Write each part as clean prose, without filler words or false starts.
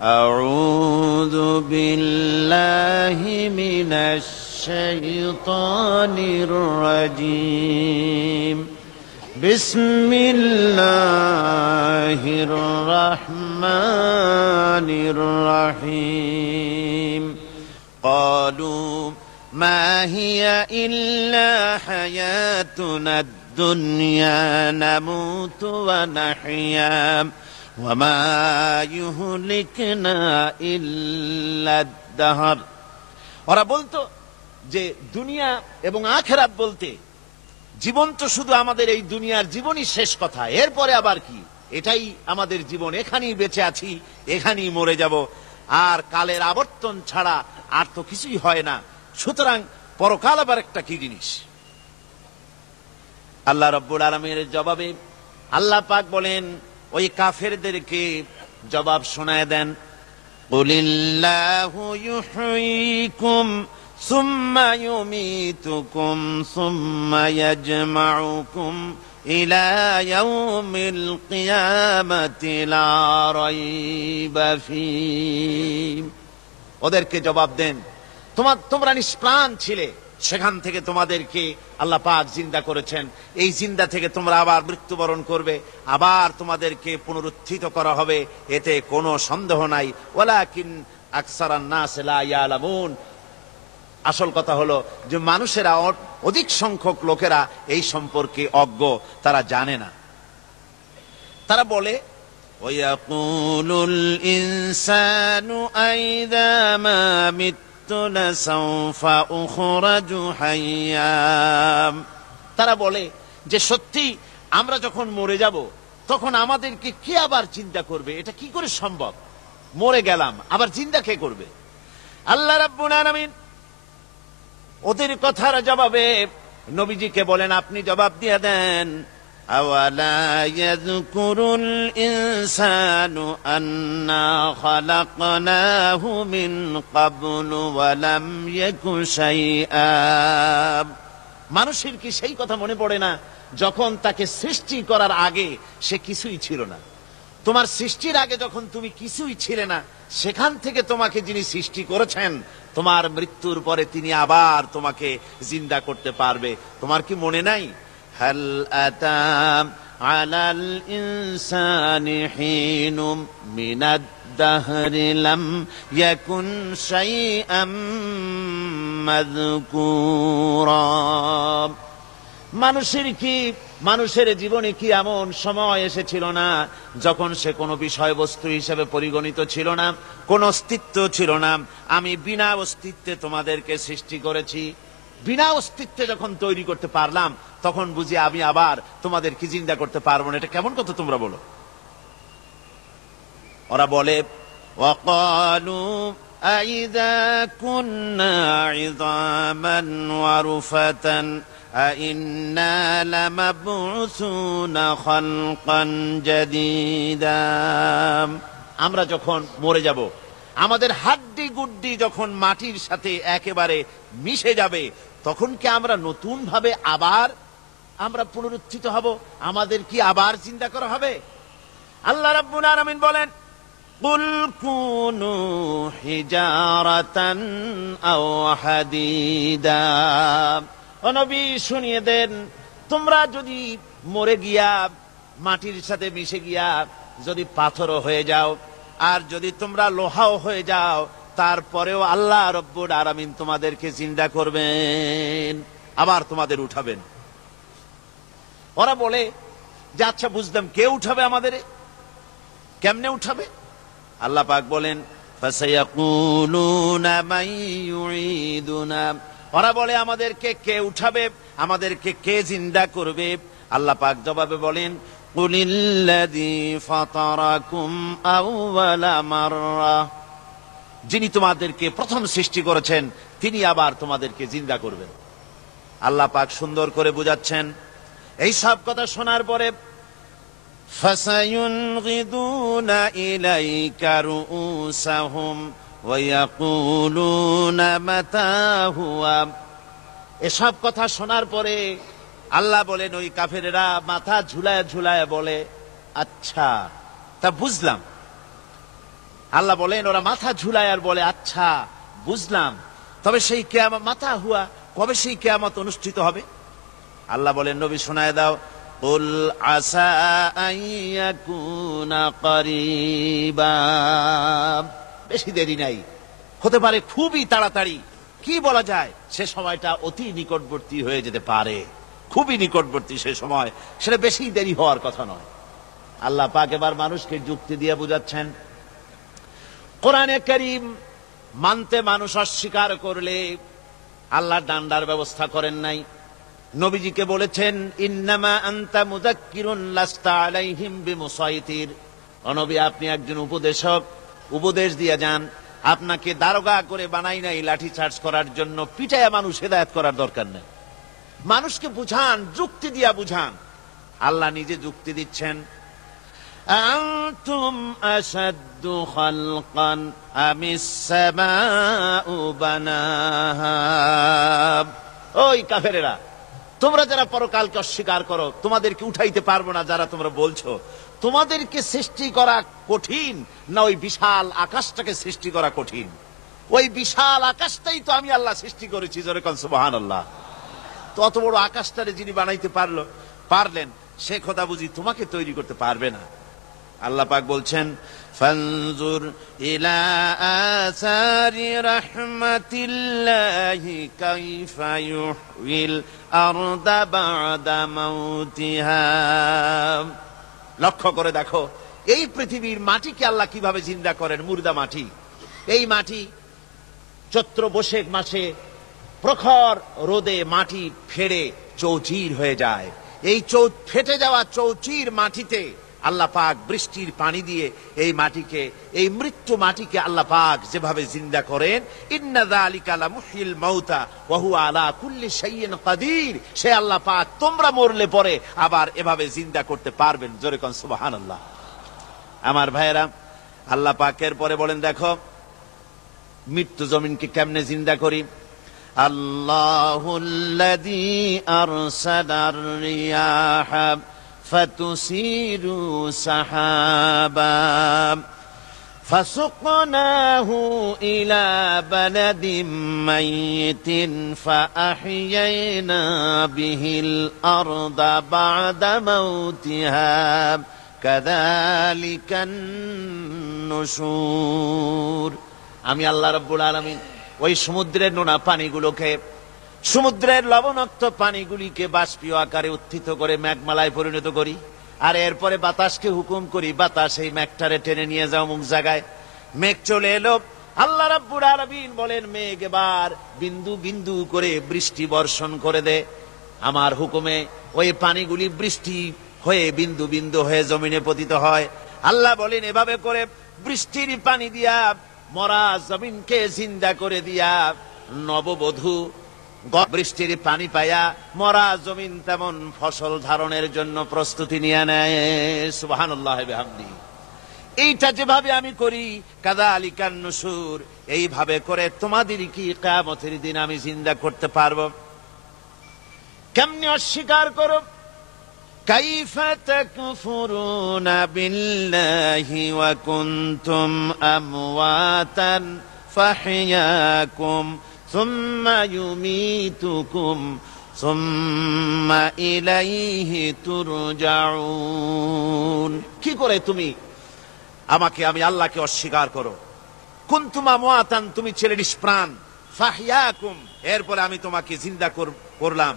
أعوذ بالله من الشيطان الرجيم بسم الله الرحمن الرحيم قالوا ما هي إلا حياتنا الدنيا نموت ونحيا وما يهلكنا إلا الدهر। ওরা বলতো যে দুনিয়া এবং আখিরাত বলতে জীবন তো শুধু আমাদের এই দুনিয়ার জীবনই শেষ কথা, এরপরে আবার কি, এটাই আমাদের জীবন, এখানেই বেঁচে আছি, এখানেই মরে যাব, আর কালের আবর্তন ছাড়া আর তো কিছুই হয় না, সুতরাং পরকাল আবার একটা কি জিনিস। আল্লাহ রাব্বুল আলামিনের জবাবে আল্লাহ পাক বলেন, ওই কাফেরদেরকে জবাব শোনায় দেন, কুলিল্লাহু ইউহয়িকুম সুম্মা ইউমীতুকুম সুম্মা ইয়াজমাউকুম ইলা ইয়াউমিল কিয়ামাতি লা রাইবা ফীহ। ওদেরকে জবাব দেন, তোমরা নিষ্প্রাণ ছিলে, সেখান থেকে তোমাদেরকে আল্লাহ পাক জিন্দা করেছেন, এই জিন্দা থেকে তোমরা আবার মৃত্যুবরণ করবে, আবার তোমাদেরকে পুনরুত্থিত করা হবে, এতে কোনো সন্দেহ নাই। ওয়ালাকিন আকসারান নাস লা ইয়ালামুন। আসল কথা হলো যে মানুষেরা, অধিক সংখ্যক লোকেরা এই সম্পর্কে অজ্ঞ, তারা জানে না। তারা বলে, ওয়ায়াকুলুল ইনসানু আইযা মা তারা বলে যে সত্যি আমরা যখন মরে যাব তখন আমাদেরকে কে আবার চিন্তা করবে, এটা কি করে সম্ভব, মরে গেলাম আবার চিন্তা কে করবে। আল্লাহ রাব্বুল আলামিন ওদের কথার জবাবে নবীজিকে বলেন, আপনি জবাব দিয়ে দেন, আওয়ালা ইয়াযকুরুল ইনসানু আন্না খালাকনাহু মিন ক্বাবলু ওয়া লাম ইয়াকু শাইআ। মানুষের কি সেই কথা মনে পড়ে না যখন তাকে সৃষ্টি করার আগে সে কিছুই ছিল না? তোমার সৃষ্টির আগে যখন তুমি কিছুই ছিলে না, সেখান থেকে তোমাকে যিনি সৃষ্টি করেছেন, তোমার মৃত্যুর পরে তিনি আবার তোমাকে জিন্দা করতে পারবে। তোমার কি মনে নাই, হাল আতা আলাল ইনসানি হিনুম মিনাদ দাহরি লাম ইয়াকুন শাইআম মাযকুরা। মানুষের জীবনে কি এমন সময় এসেছিল না যখন সে কোনো বিষয়বস্তু হিসেবে পরিগণিত ছিল না, কোন অস্তিত্ব ছিল না? আমি বিনা অস্তিত্বে তোমাদেরকে সৃষ্টি করেছি, বিনা অস্তিত্বে যখন তৈরি করতে পারলাম তখন বুঝি আমি আবার তোমাদেরকে জিন্দা করতে পারবো না? এটা কেমন কথা তোমরা বলো? ওরা বলে, ওয়াকালু আইযা কুন্না ইযামান ওয়া রুফাতান আইন্না লামাবউসুনা খালকান জাদীদা। আমরা যখন মরে যাব, আমাদের হাড্ডি গুড্ডি যখন মাটির সাথে একেবারে মিশে যাবে, তখন কি আমরা নতুন ভাবে আবার আমরা পুনরুত্থিত হব? আমাদের কি আবার চিন্তা করা হবে? আল্লাহ রাব্বুল আলামিন বলেন, কুল কুনু হিজারাতান আও হাদিদা। ও নবী, শুনিয়ে দেন, তোমরা যদি মরে গিয়া মাটির সাথে মিশে গিয়া যদি পাথরও হয়ে যাও, আর যদি তোমরা লোহাও হয়ে যাও, তারপরেও আল্লাহ রব্বুল আলামিন তোমাদেরকে জিন্দা করবেন, আবার তোমাদের উঠাবেন। ওরা বলে যে আচ্ছা বুঝলাম, কে উঠাবে আমাদের, কেমনে উঠাবে? আল্লাহ পাক বলেন, ফাসায়াকুলুনা মান ইউঈদুনা। ওরা বলে আমাদেরকে কে উঠাবে, আমাদেরকে কে জিন্দা করবে? আল্লাহ পাক জবাবে বলেন, কুলিল্লাযী ফাতারাকুম আউওয়ালা মাররা। যিনি তোমাদেরকে প্রথম সৃষ্টি করেছেন তিনি আবার তোমাদেরকে জিন্দা করবেন। আল্লাহ পাক সুন্দর করে বুঝাচ্ছেন। এই সব কথা শোনার পরে ফাসায়ুনগিদুনা ইলাইকা রুউসাহুম ওয়া ইয়াকুলুনা মাতা হুয়া। এসব কথা শোনার পরে আল্লাহ বলেন, ওই কাফেরেরা মাথা ঝুলায় ঝুলায় বলে, আচ্ছা তা বুঝলাম, আল্লাহ বলেন ওরা মাথা ঝুলায় আর বলে আচ্ছা বুঝলাম, তবে সেই কিয়ামত মাথা হুয়া কবে সেই কিয়ামত অনুষ্ঠিত হবে? আল্লাহ বলেন নবী শোনায় দাও, কুল আসা আইয়াকুনা করিবা, বেশি দেরি নাই, হতে পারে খুবই তাড়াতাড়ি। কি বলা যায়, সে সময়টা অতি নিকটবর্তী হয়ে যেতে পারে, খুবই নিকটবর্তী সে সময়, সেটা বেশি দেরি হওয়ার কথা নয়। আল্লাহ পাক এবার মানুষকে যুক্তি দিয়ে বুঝাচ্ছেন, কোরআনে কারীম মানতে মানুষ অস্বীকার করলে আল্লাহ ডান্ডার ব্যবস্থা করেন নাই। নবীজিকে বলেছেন ইন্নামা আনতা মুযাক্কিরুন লাস্তা আলাইহিম বিমুসাইতির, ও নবী আপনি একজন উপদেশক, উপদেশ দিয়ে যান, আপনাকে দারোগা করে বানাই নাই লাঠি চার্জ করার জন্য, পিটায়া মানুষ হেদায়েত করার দরকার নেই। মানুষকে বুঝান, যুক্তি দিয়া বুঝান। আল্লাহ নিজে যুক্তি দিচ্ছেন, আনতুম আশাদ্দু খালকান আমিস সামাউ বানাহা, ওই কাফেরেরা, তোমরা যারা পরকালকে অস্বীকার করো, তোমাদেরকে উঠাইতে পারবো না যারা তোমরা বলছো, তোমাদেরকে সৃষ্টি করা কঠিন না ওই বিশাল আকাশটাকে সৃষ্টি করা কঠিন? ওই বিশাল আকাশটাই তো আমি আল্লাহ সৃষ্টি করেছি, জোরে কোন সুবহানাল্লাহ। তো অত বড় আকাশটারে যিনি বানাইতে পারলেন, সে খোদা বুঝি তোমাকে তৈরি করতে পারবে না? আল্লাহ পাক বলছেন ফানজুর ইলা আসারি রাহমাতিল্লাহি কাইফা ইউহিল আরদা বাদা মাউতিহা, লক্ষ্য করে দেখো এই পৃথিবীর মাটিকে আল্লাহ কিভাবে জিন্দা করেন, মুর্দা মাটি। এই মাটি চৈত্র বৈশাখ মাসে প্রখর রোদে মাটি ফেড়ে চৌচির হয়ে যায়। এই ফেটে যাওয়া চৌচির মাটিতে আল্লাহ পাক বৃষ্টির পানি দিয়ে এই মাটিকে, এই মৃত্যু মাটিকে আল্লাহ পাক যেভাবে জিন্দা করেন, ইন্না যালিকা লামুহয়িল মাউতা ওয়া হুয়া আলা কুল্লি শাইইন কাদির, সে আল্লাহ পাক তোমরা মরলে পরে আবার এভাবে জিন্দা করতে পারবেন, জোরে কোন সুবহানাল্লাহ। আমার ভাইয়েরা, আল্লাহ পাকের পরে বলেন দেখো মৃত্যু জমিনকে কেমনে জিন্দা করি। আল্লাহুল্লাযী আরসালার রিয়াহা ফাতুসিরু সাহাবা ফাসুকনাহু ইলা বালাদিম মাইয়িতিন ফাআহইয়ানা বিহিল আরদা বা'দা মাউতিহা কাযালিকান নুশুর। আমি আল্লাহ রাব্বুল আলামিন ওই সমুদ্রের নোনা পানিগুলোকে, সমুদ্রের লবণাক্ত পানিগুলিকে বাষ্পীয় আকারে উত্থিত করে মেঘমালায় পরিণত করি, আর এরপরে বাতাসকে হুকুম করি, বাতাস এই মেঘটারে টেনে নিয়ে যাও মুখ জায়গায়। মেঘ চলে এলো, আল্লাহ রাব্বুল আলামিন বলেন মেঘ এবার বিন্দু বিন্দু করে বৃষ্টি বর্ষণ করে দে। আমার হুকুমে ওই পানিগুলি বৃষ্টি হয়ে বিন্দু বিন্দু হয়ে জমিনে পতিত হয়। আল্লাহ বলেন এভাবে করে বৃষ্টির পানি দিয়া মরা জমিনকে জিন্দা করে দিয়া নববধূ বৃষ্টির পানি পায়া মরা জমিন তেমন ফসল ধারণের জন্য প্রস্তুতি নিয়ে নেয়। সুবহানাল্লাহ বিহামদিহি। এইটা যেভাবে আমি করি কাযালিকান নুশুর, এইভাবে করে তোমাদের কি কিয়ামতের দিন আমি জিন্দা করতে পারবো? কেমনে অস্বীকার করো? কাইফা তাকফুরুনা বিল্লাহি ওয়া কুনতুম আমওয়াতান ফাহইয়াকুম সুম্মা ইউমীতুকুম সুম্মা ইলাইহি তুরজাউন। কি করে তুমি আমাকে, আমি আল্লাহকে অস্বীকার করো? কুনতুম আমওয়াতান, তুমি ছিলে নিষ্প্রাণ, ফাহইয়াকুম, এরপরে আমি তোমাকে জিন্দা করলাম,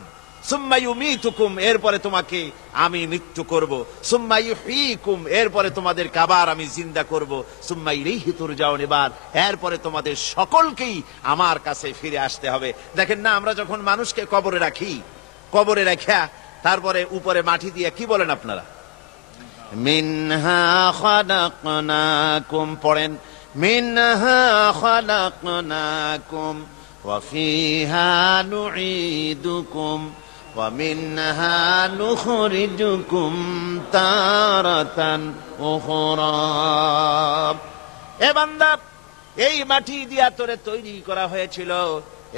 সুম্মা ইউমীতুকুম, এরপরে তোমাকে আমি মৃত্যু করব, সুম্মা ইউহয়ীকুম, এরপরে তোমাদেরকে আবার আমি জিন্দা করব, সুম্মা ইলাইহি তুরজাউন, এবার এরপরে তোমাদের সকলকেই আমার কাছে ফিরে আসতে হবে। দেখেন না, আমরা যখন মানুষকে কবরে রাখি, কবরে রাখা তারপরে উপরে মাটি দিয়ে কি বলেন আপনারা? মিনহা খালাকনাকুম, পড়েন মিনহা খালাকনাকুম ওয়া ফিহা নুঈদুকুম ওয়া মিনহা নুখরিজুকুম তারাতান উখরা। এ বান্দা, এই মাটি দিয়া তোরে তৈরি করা হয়েছিল,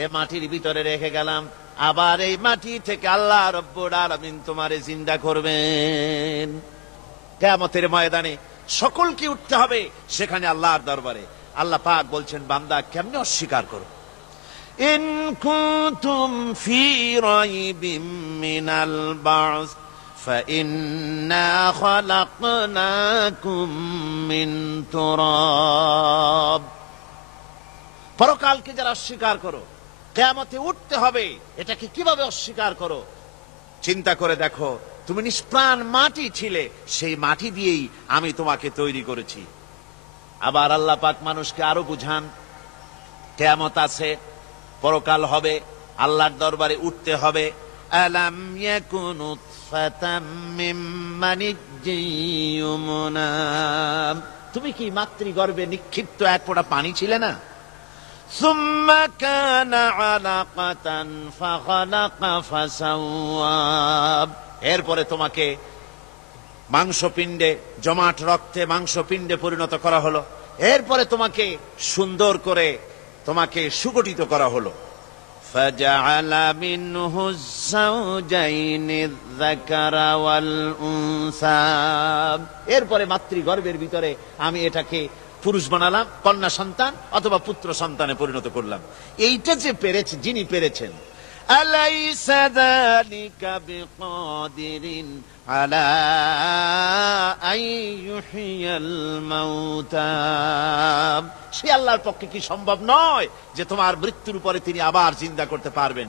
এ মাটির ভিতরে রেখে গেলাম, আবার এই মাটি থেকে আল্লাহ রাব্বুল আলামিন তোমারে জিন্দা করবেন। কিয়ামতের ময়দানে সকলকে উঠতে হবে সেখানে আল্লাহর দরবারে। আল্লাহ পাক বলছেন, বান্দা কেমনে অস্বীকার করো। ইন কুনতুম ফি রাইবিম মিনাল বা'স فإنا خلقناكم من تراب। পরকালকে যারা অস্বীকার করো, কিয়ামতে উঠতে হবে, এটাকে কিভাবে অস্বীকার করো? চিন্তা করে দেখো, তুমি নিষ্প্রাণ মাটি ছিলে, সেই মাটি দিয়েই আমি তোমাকে তৈরি করেছি। আবার আল্লাহ পাক মানুষকে আরো বুঝান, কিয়ামত আছে, পরকাল হবে, আল্লাহর দরবারে উঠতে হবে। আলাম ইয়াকুন নুতফাতাম মিন মানিয়্যিন ইউমনা। তুমি কি মাতৃগর্ভে নিক্ষিপ্ত এক ফোঁটা পানি ছিলে না? সুম্মা কানা আলাকাতান ফাখালাকা ফাসাওয়া। এরপরে তোমাকে মাংসপিণ্ডে, জমাট রক্তে মাংসপিণ্ডে পরিণত করা হলো। এরপরে তোমাকে সুন্দর করে তোমাকে সুগঠিত করা হলো। ফাজআলা মিনহু যাওজাইনি যাকারা ওয়াল উনসা। এরপরে মাতৃগর্ভের ভিতরে আমি এটাকে পুরুষ বানালাম, কন্যা সন্তান অথবা পুত্র সন্তানে পরিণত করলাম। এইটা যে পেরেছে, যিনি পেরেছেন, আলাইসা যালিকা বিকাদিরিন আলা আইয়ুহিয়াল মাউতা। সে আল্লাহর পক্ষে কি সম্ভব নয় যে তোমার মৃত্যুর পরে তিনি আবার জিন্দা করতে পারবেন?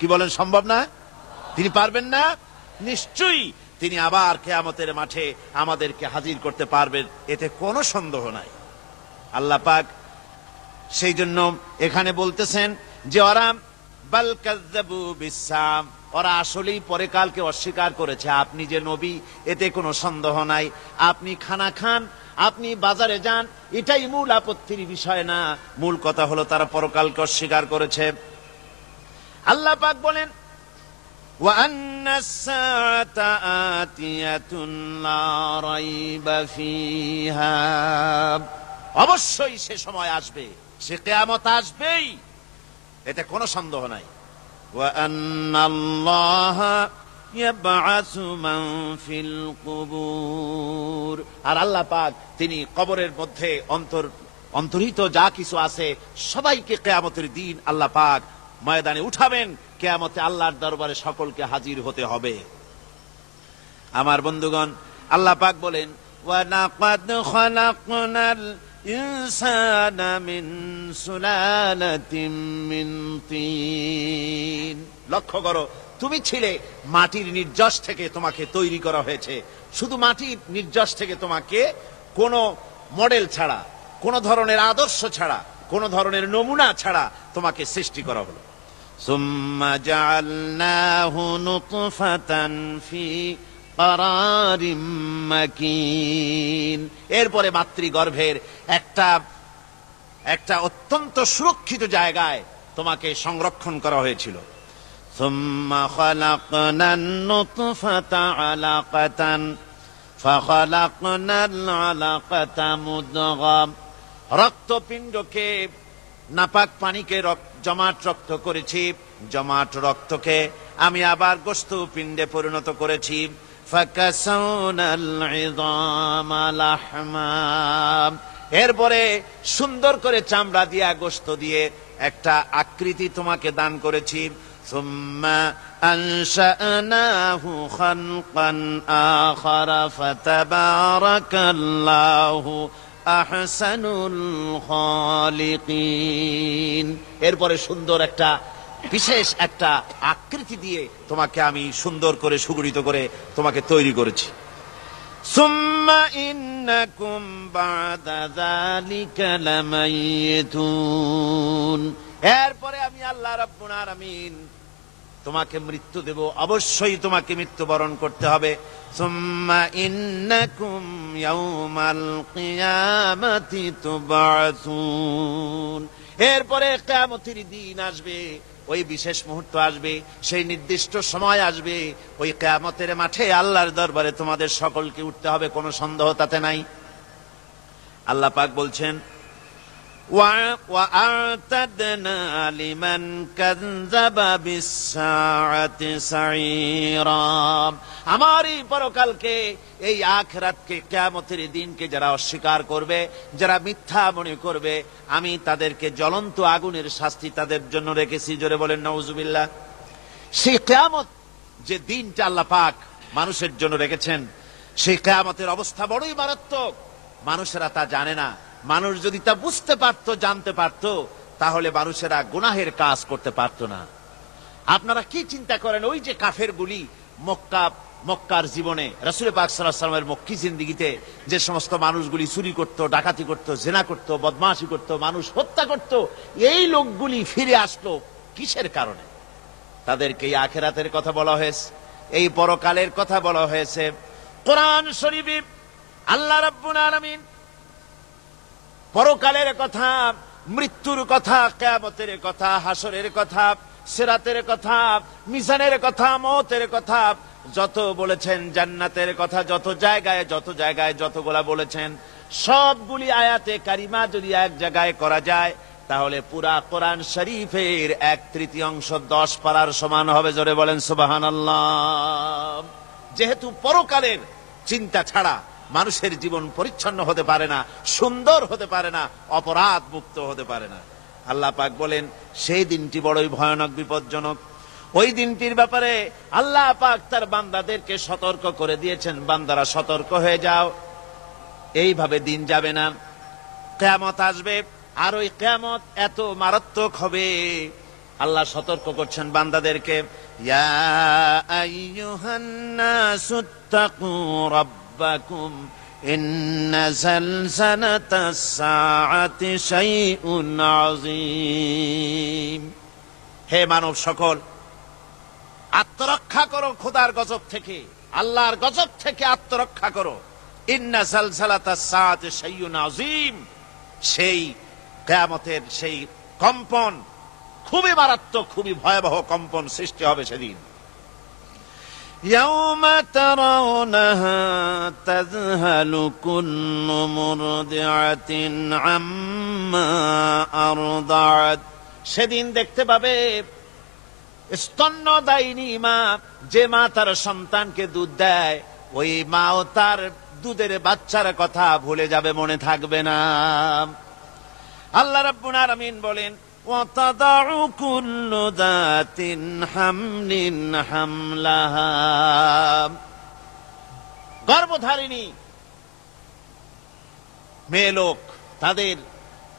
কি বলেন সম্ভব না? তিনি পারবেন না? নিশ্চয়ই তিনি আবার কিয়ামতের মাঠে আমাদেরকে হাজির করতে পারবেন, এতে কোনো সন্দেহ নাই। আল্লাহ পাক সেই জন্য এখানে বলতেছেন যে ওরা বাল কাযযাবু বিসসাম, ওরা আসলেই পরকালকে অস্বীকার করেছে। আপনি যে নবী, এতে কোনো সন্দেহ নাই। আপনি খানা খান, আপনি বাজারে যান, এটাই মূল আপত্তির বিষয় না। মূল কথা হলো তারা পরকালকে অস্বীকার করেছে। আল্লাহ পাক বলেন, ওয়া আন্নাস সাআতা আতিয়াতুন লা রাইবা ফিহা। অবশ্যই সে সময় আসবে, সে কিয়ামত আসবেই, এতে কোনো সন্দেহ নাই। ওয়া আন্নাল্লাহা ইয়াবআসু মান ফিল কুবুর। আর আল্লাহ পাক তিনি কবরের মধ্যে অন্তর্হিত যা কিছু আছে সবাইকে কিয়ামতের দিন আল্লাহ পাক ময়দানে উঠাবেন। কিয়ামতে আল্লাহর দরবারে সকলকে হাজির হতে হবে। আমার বন্ধুগণ, আল্লাহ পাক বলেন, ওয়া লাকাদ খালাকনাল ইনসানা মিন সুলালাতিন মিন তিন। লক্ষ্য করো, তুমি ছিলে মাটির নির্যাস থেকে তোমাকে তৈরি করা হয়েছে। শুধু মাটির নির্যাস থেকে তোমাকে কোনো মডেল ছাড়া, কোনো ধরনের আদর্শ ছাড়া, কোনো ধরনের নমুনা ছাড়া তোমাকে সৃষ্টি করা হলো। সুম্মা জাআলনাহু নুতফাতান ফি কারারিম মাকিন। এরপরে মাতৃগর্ভের একটা অত্যন্ত সুরক্ষিত জায়গায় তোমাকে সংরক্ষণ করা হয়েছিল। সুম্মা খালাকনান নুতফাতা আলাকাতান ফাখালাকনাল আলাকাতা মুদগাম। রক্তপিণ্ডকে, নাপাক পানিকে জমাট রক্ত করেছি, জমাট রক্তকে আমি আবার গোস্ত পিণ্ডে পরিণত করেছি। ফাকাসাউনাল ইযামা লাহমা। এরপরে সুন্দর করে চামড়া দিয়া, গোস্ত দিয়ে একটা আকৃতি তোমাকে দান করেছি। সুম্মা আনশা'নাহু খালকান আখারা ফাতাবারাকাল্লাহু আহসানুল খালিকিন। এরপরে সুন্দর একটা বিশেষ একটা আকৃতি দিয়ে তোমাকে আমি সুন্দর করে সুগঠিত করে তোমাকে তৈরি করেছি। সুম্মা ইন্নাকুম বা'দা যালিকা লামাইতুন। এরপরে আমি আল্লাহ রাব্বুল আলামিন তোমাকে মৃত্যু দেব, অবশ্যই তোমাকে মৃত্যুবরণ করতে হবে। সুম্মা ইন্নাকুম ইয়াউমাল কিয়ামাতি তুবআসুন। এরপরে কিয়ামতের দিন আসবে, ওই বিশেষ মুহূর্ত আসবে, সেই নির্দিষ্ট সময় আসবে, ওই কিয়ামতের মাঠে আল্লাহর দরবারে তোমাদের সকলকে উঠতে হবে, কোনো সন্দেহ তাতে নাই। আল্লাহ পাক বলছেন, وأعتدنا لمن كذب بالساعة سعيرا। আমার এই পরকালকে, এই আখিরাতকে, কিয়ামতের দিনকে যারা অস্বীকার করবে, যারা মিথ্যা মনে করবে, আমি তাদেরকে জ্বলন্ত আগুনের শাস্তি তাদের জন্য রেখেছি। জোরে বলেন নাউজুবিল্লাহ। সেই কিয়ামত যে দিনটা আল্লাহ পাক মানুষের জন্য রেখেছেন, সেই কিয়ামতের অবস্থা বড়ই মারাত্মক। মানুষেরা তা জানে না। মানুষ যদি তা বুঝতে পারত, জানতে পারত, তাহলে মানুষেরা গুনাহের কাজ করতে পারত না। আপনারা কি চিন্তা করেন, ওই যে কাফেরগুলি মক্কার জীবনে, রাসূল পাক সাল্লাল্লাহু আলাইহি ওয়াসাল্লামের মক্কি জিন্দেগিতে যে সমস্ত মানুষগুলি চুরি করত, ডাকাতি করত, জিনা করত, বদমাশি করত, মানুষ হত্যা করত, এই লোকগুলি ফিরে আসলো কিসের কারণে? তাদেরকে এই আখিরাতের কথা বলা হয়েছে, এই পরকালের কথা বলা হয়েছে। কোরআন শরীফে আল্লাহ রাব্বুল আলামিন পরকালের কথা, মৃত্যুর কথা, কিয়ামতের কথা, হাসরের কথা, সিরাতের কথা, মিজানের কথা, মওতের কথা যত বলেছেন, জান্নাতের কথা যত জায়গায় যতগুলা বলেছেন, সবগুলি আয়াতে কারিমা যদি এক জায়গায় করা যায়, তাহলে পুরা কোরআন শরীফের 1/3 10 পারার সমান হবে। জোরে বলেন সুবহানাল্লাহ। যেহেতু পরকালের চিন্তা ছাড়া মানুষের জীবন পরিচ্ছন্ন হতে পারে না, সুন্দর হতে পারে না, অপরাধ মুক্ত হতে পারে না। আল্লাহ পাক বলেন সেই দিনটি বড়ই ভয়ানক, বিপজ্জনক। ওই দিনটির ব্যাপারে আল্লাহ পাক তার বান্দাদেরকে সতর্ক করে দিয়েছেন, বান্দারা সতর্ক হয়ে যাও, এইভাবে দিন যাবে না, কিয়ামত আসবে। আর ওই কিয়ামত এত মারাত্মক হবে, আল্লাহ সতর্ক করছেন বান্দাদেরকে। ইয়া আইয়ুহান নাসুত্তাকু রাব্বাকুম ইন্না যালযালাতাস সাআতি শাইউন আযীম। হে মানব সকল, আত্মরক্ষা করো খোদার গজব থেকে, আল্লাহর গজব থেকে আত্মরক্ষা করো। ইন্না যালযালাতাস সাআতি শাইউন আযীম, সেই কিয়ামতের সেই কম্পন খুবই মারাত্মক, খুবই ভয়াবহ কম্পন সৃষ্টি হবে সেদিন। ইয়াউমা তারাউনাহা তাযহালু কুল্লু মুরদিআতিন আম্মা আরদাআত। সেদিন দেখতে পাবে স্তন্যদায়িনী মা, যে মা তার সন্তানকে দুধ দেয়, ওই মাও তার দুধের বাচ্চার কথা ভুলে যাবে, মনে থাকবে না। আল্লাহ রাব্বুল আলামিন বলেন ওয়াতাদাউ কুল্লু যাতিন হামলিন হামলাহা। গর্ভধারিণী মেয়ে লোক, তাদের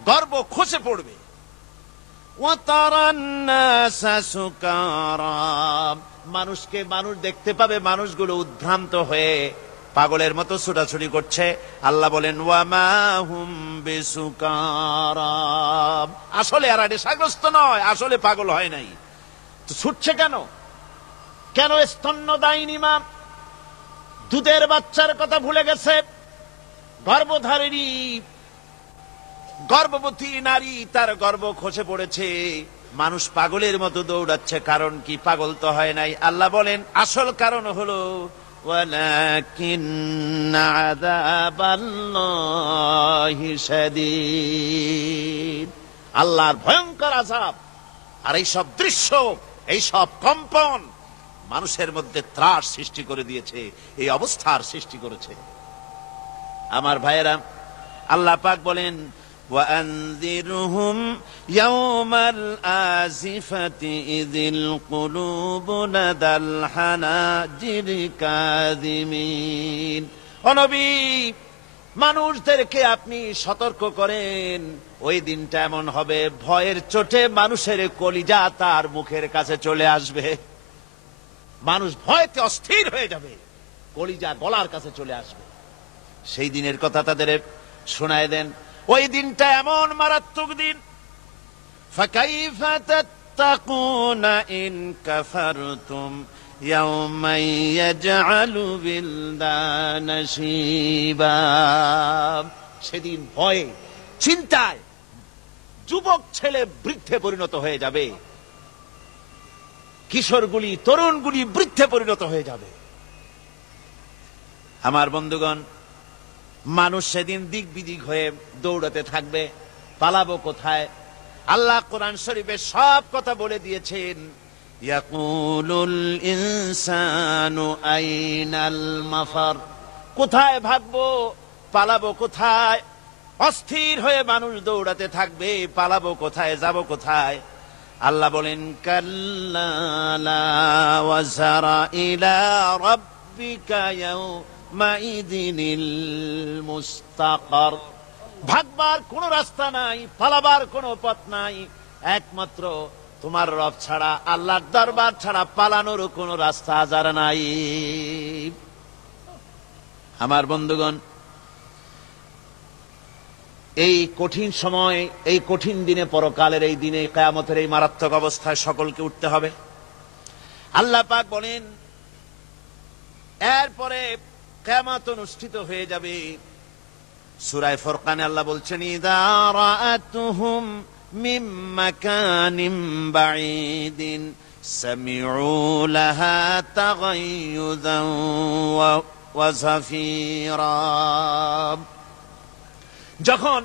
গর্ভ খসে পড়বে। ওয়াতারান নাসা সুকারা, মানুষকে মানুষ দেখতে পাবে, মানুষগুলো উদ্ভ্রান্ত হয়ে পাগলের মতো ছোটাছুটি করছে। আল্লাহ বলেন ওয়ামা হুম বিসুকারা, আসলে এরা নেশাগ্রস্ত নয়, আসলে পাগল হয় নাই। তো ছুটছে কেন? কেন? স্তন্যদায়িনী মা দুধের বাচ্চার কথা ভুলে গেছে। গর্ভধারিণী গর্ভবতী নারী, তার গর্ভ খসে পড়েছে, মানুষ পাগলের মতো দৌড়াচ্ছে। কারণ কি? পাগল তো হয় নাই। আল্লাহ বলেন আসল কারণ হলো ওয়ালাকিন্না আযাবাল্লাহি শাদীদ, আল্লাহর ভয়ঙ্কর আযাব। আর এই সব দৃশ্য, এই সব কম্পন মানুষের মধ্যে ত্রাস সৃষ্টি করে দিয়েছে, এই অবস্থার সৃষ্টি করেছে। আমার ভাইয়েরা, আল্লাহ পাক বলেন وأنذرهم يوم الآزفة إذ القلوب لدى الحناجر كاظمين। ও নবী, মানুষদেরকে আপনি সতর্ক করেন, ওই দিনটা এমন হবে, ভয়ের চোটে মানুষের কলিজা তার মুখের কাছে চলে আসবে। মানুষ ভয়তে অস্থির হয়ে যাবে, কলিজা গলার কাছে চলে আসবে। সেই দিনের কথা তাদের শোনায় দেন। ওই দিনটা এমন মারাত্মক দিন। ফাকাইফা তাত্তাকুনা ইন কাফারতুম ইয়াওমান ইয়াজআলু বিলদানা শিবা। সেদিন ভয়ে, চিন্তায় যুবক ছেলে বৃদ্ধে পরিণত হয়ে যাবে, কিশোরগুলি, তরুণগুলি বৃদ্ধে পরিণত হয়ে যাবে। আমার বন্ধুগণ, মানুষ সেদিন দিক বিদিক হয়ে দৌড়াতে থাকবে। পালাবো কোথায়? আল্লাহ কোরআন শরীফে সব কথা বলে দিয়েছেন। ইয়াকুলুল ইনসানু আইনাল মাফার, কোথায় ভাগবো, পালাবো কোথায়? অস্থির হয়ে মানুষ দৌড়াতে থাকবে, পালাবো কোথায়, যাব কোথায়? আল্লাহ বলেন কাল্লা লা ওয়াজারা ইলা রাব্বিকা ইয়াউমাইযিনিল মুস্তাকার। ভাগবার কোন রাস্তা নাই, পালাবার কোন পথ নাই, একমাত্র তোমার রব ছাড়া, আল্লাহর দরবার ছাড়া পালানোর কোন রাস্তা যার নাই। আমার বন্ধুগণ, এই কঠিন সময়, এই কঠিন দিনে, পরকালের এই দিনে, কিয়ামতের এই মারাত্মক অবস্থায় সকলকে উঠতে হবে। আল্লাহ পাক বলেন এরপরে কিয়ামত অনুষ্ঠিত হয়ে যাবে। সূরা ফুরকানে আল্লাহ বলছেন ইযা রাআতুহুম মিন মাকানিন বাঈদিন সামিউ লাহা তাগায়্যুযান ওয়া যাফীরা। যখন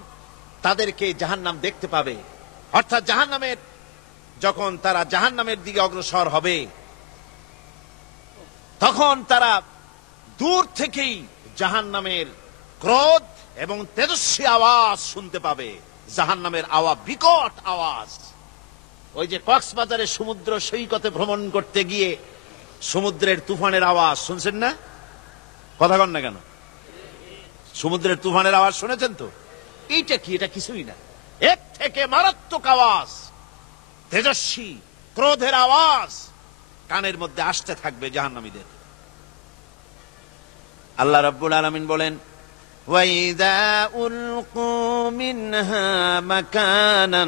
তাদেরকে জাহান্নাম দেখতে পাবে, অর্থাৎ জাহান্নামের, যখন তারা জাহান্নামের দিকে অগ্রসর হবে, তখন তারা দূর থেকেই জাহান্নামের ক্রোধ এবং তেজস্বী আওয়াজ শুনতে পাবে। জাহান্নামের আওয়াজ, বিকট আওয়াজ। ওই যে কক্সবাজারে সমুদ্র সৈকতে ভ্রমণ করতে গিয়ে সমুদ্রের তুফানের আওয়াজ শুনছেন না? কথা কন না কেন? সমুদ্রের তুফানের আওয়াজ শুনেছেন তো? এইটা কি? এটা কিছুই না, এর থেকে মারাত্মক আওয়াজ, তেজস্বী ক্রোধের আওয়াজ কানের মধ্যে আসতে থাকবে জাহান্নামীদের। আল্লাহ রাব্বুল আলামিন বলেন وَإِذَا أُلْقُوا مِنْهَا مَكَانًا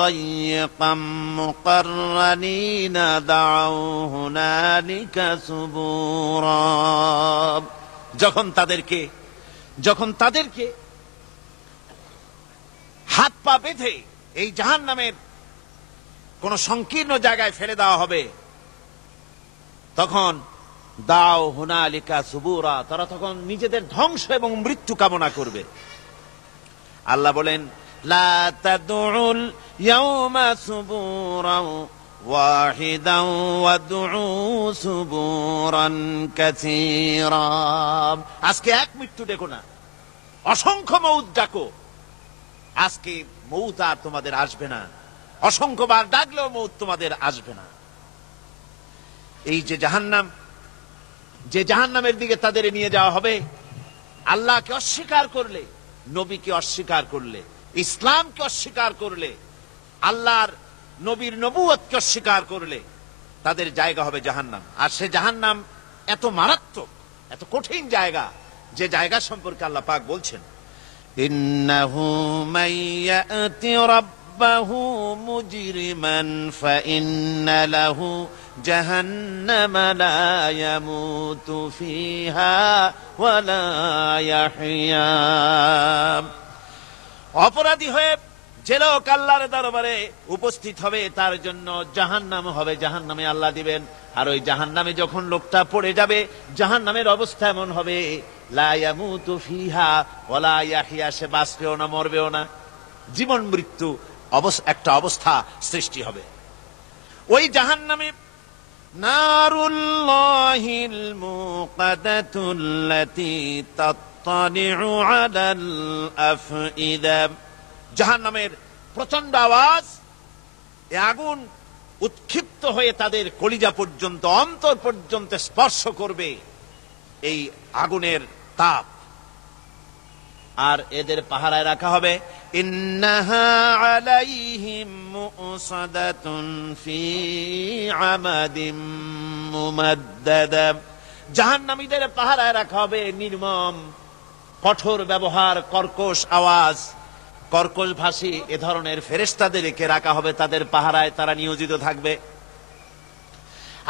ضَيِّقًا مُقَرَّنِينَ دَعَوْا هُنَالِكَ ثُبُورًا। যখন তাদেরকে হাত পা বেঁধে এই জাহান্নামের কোন সংকীর্ণ জায়গায় ফেলে দেওয়া হবে, তখন দাও হুনালিকা সুবুরা, তারা তখন নিজেদের ধ্বংস এবং মৃত্যু কামনা করবে। আল্লাহ বলেন লা তাদউল ইয়াউমা সুবুরান ওয়াহিদান ওয়াদউ সুবুরান কাসীরা। আজকে এক মৃত্যু ডেকো না, অসংখ্য মউত ডাকো। আজকে মউত আর তোমাদের আসবে না, অসংখ্যবার ডাকলেও মউত তোমাদের আসবে না। এই যে জাহান্নাম, যে জাহান্নামের দিকে তাদের নিয়ে যাওয়া হবে, আল্লাহকে অস্বীকার করলে, নবীকে অস্বীকার করলে, ইসলামকে অস্বীকার করলে, আল্লাহর নবীর নবুয়তকে অস্বীকার করলে তাদের জায়গা হবে জাহান্নাম। আর সে জাহান্নাম এত মারাত্মক, এত কঠিন জায়গা, যে জায়গা সম্পর্কে আল্লাহ পাক বলছেন ইন্নাহু মাইয়াতি রাব্বাহু মুজরিমান ফাইন্না লাহু জাহান্নামা লা ইয়ামুতু ফিহা ওয়া লা ইয়াহইয়া। অপরাধী হয়ে যে লোক আল্লাহর দরবারে উপস্থিত হবে, তার জন্য জাহান্নাম হবে, জাহান্নামে আল্লাহ দিবেন। আর ওই জাহান্নামে যখন লোকটা পড়ে যাবে, জাহান্নামের অবস্থা এমন হবে লা ইয়ামুতু ফিহা ওয়া লা ইয়াহইয়া, সে বাঁচবেও না, মরবেও না, জীবন মৃত্যু একটা অবস্থা সৃষ্টি হবে। ওই জাহান্নামে নারুল্লাহিল মুকাদাতুল্লাতী তাত্তালিউ আলাল আফইদা। জাহান্নামের প্রচন্ড আওয়াজ, এই আগুন উৎক্ষিপ্ত হয়ে তাদের কলিজা পর্যন্ত, অন্তর পর্যন্ত স্পর্শ করবে এই আগুনের তাপ। আর এদের পাহারায় রাখা হবে ইন্নাহা আলাইহিম মুসাদাতুন ফি আমাদিম মুমাদ্দাদা। জাহান্নামীদের পাহারায় রাখা হবে নির্মম, কঠোর ব্যবহার, কর্কশ আওয়াজ, কর্কশ ভাষী এ ধরনের ফেরেশতাদেরকে রাখা হবে তাদের পাহারায়, তারা নিয়োজিত থাকবে।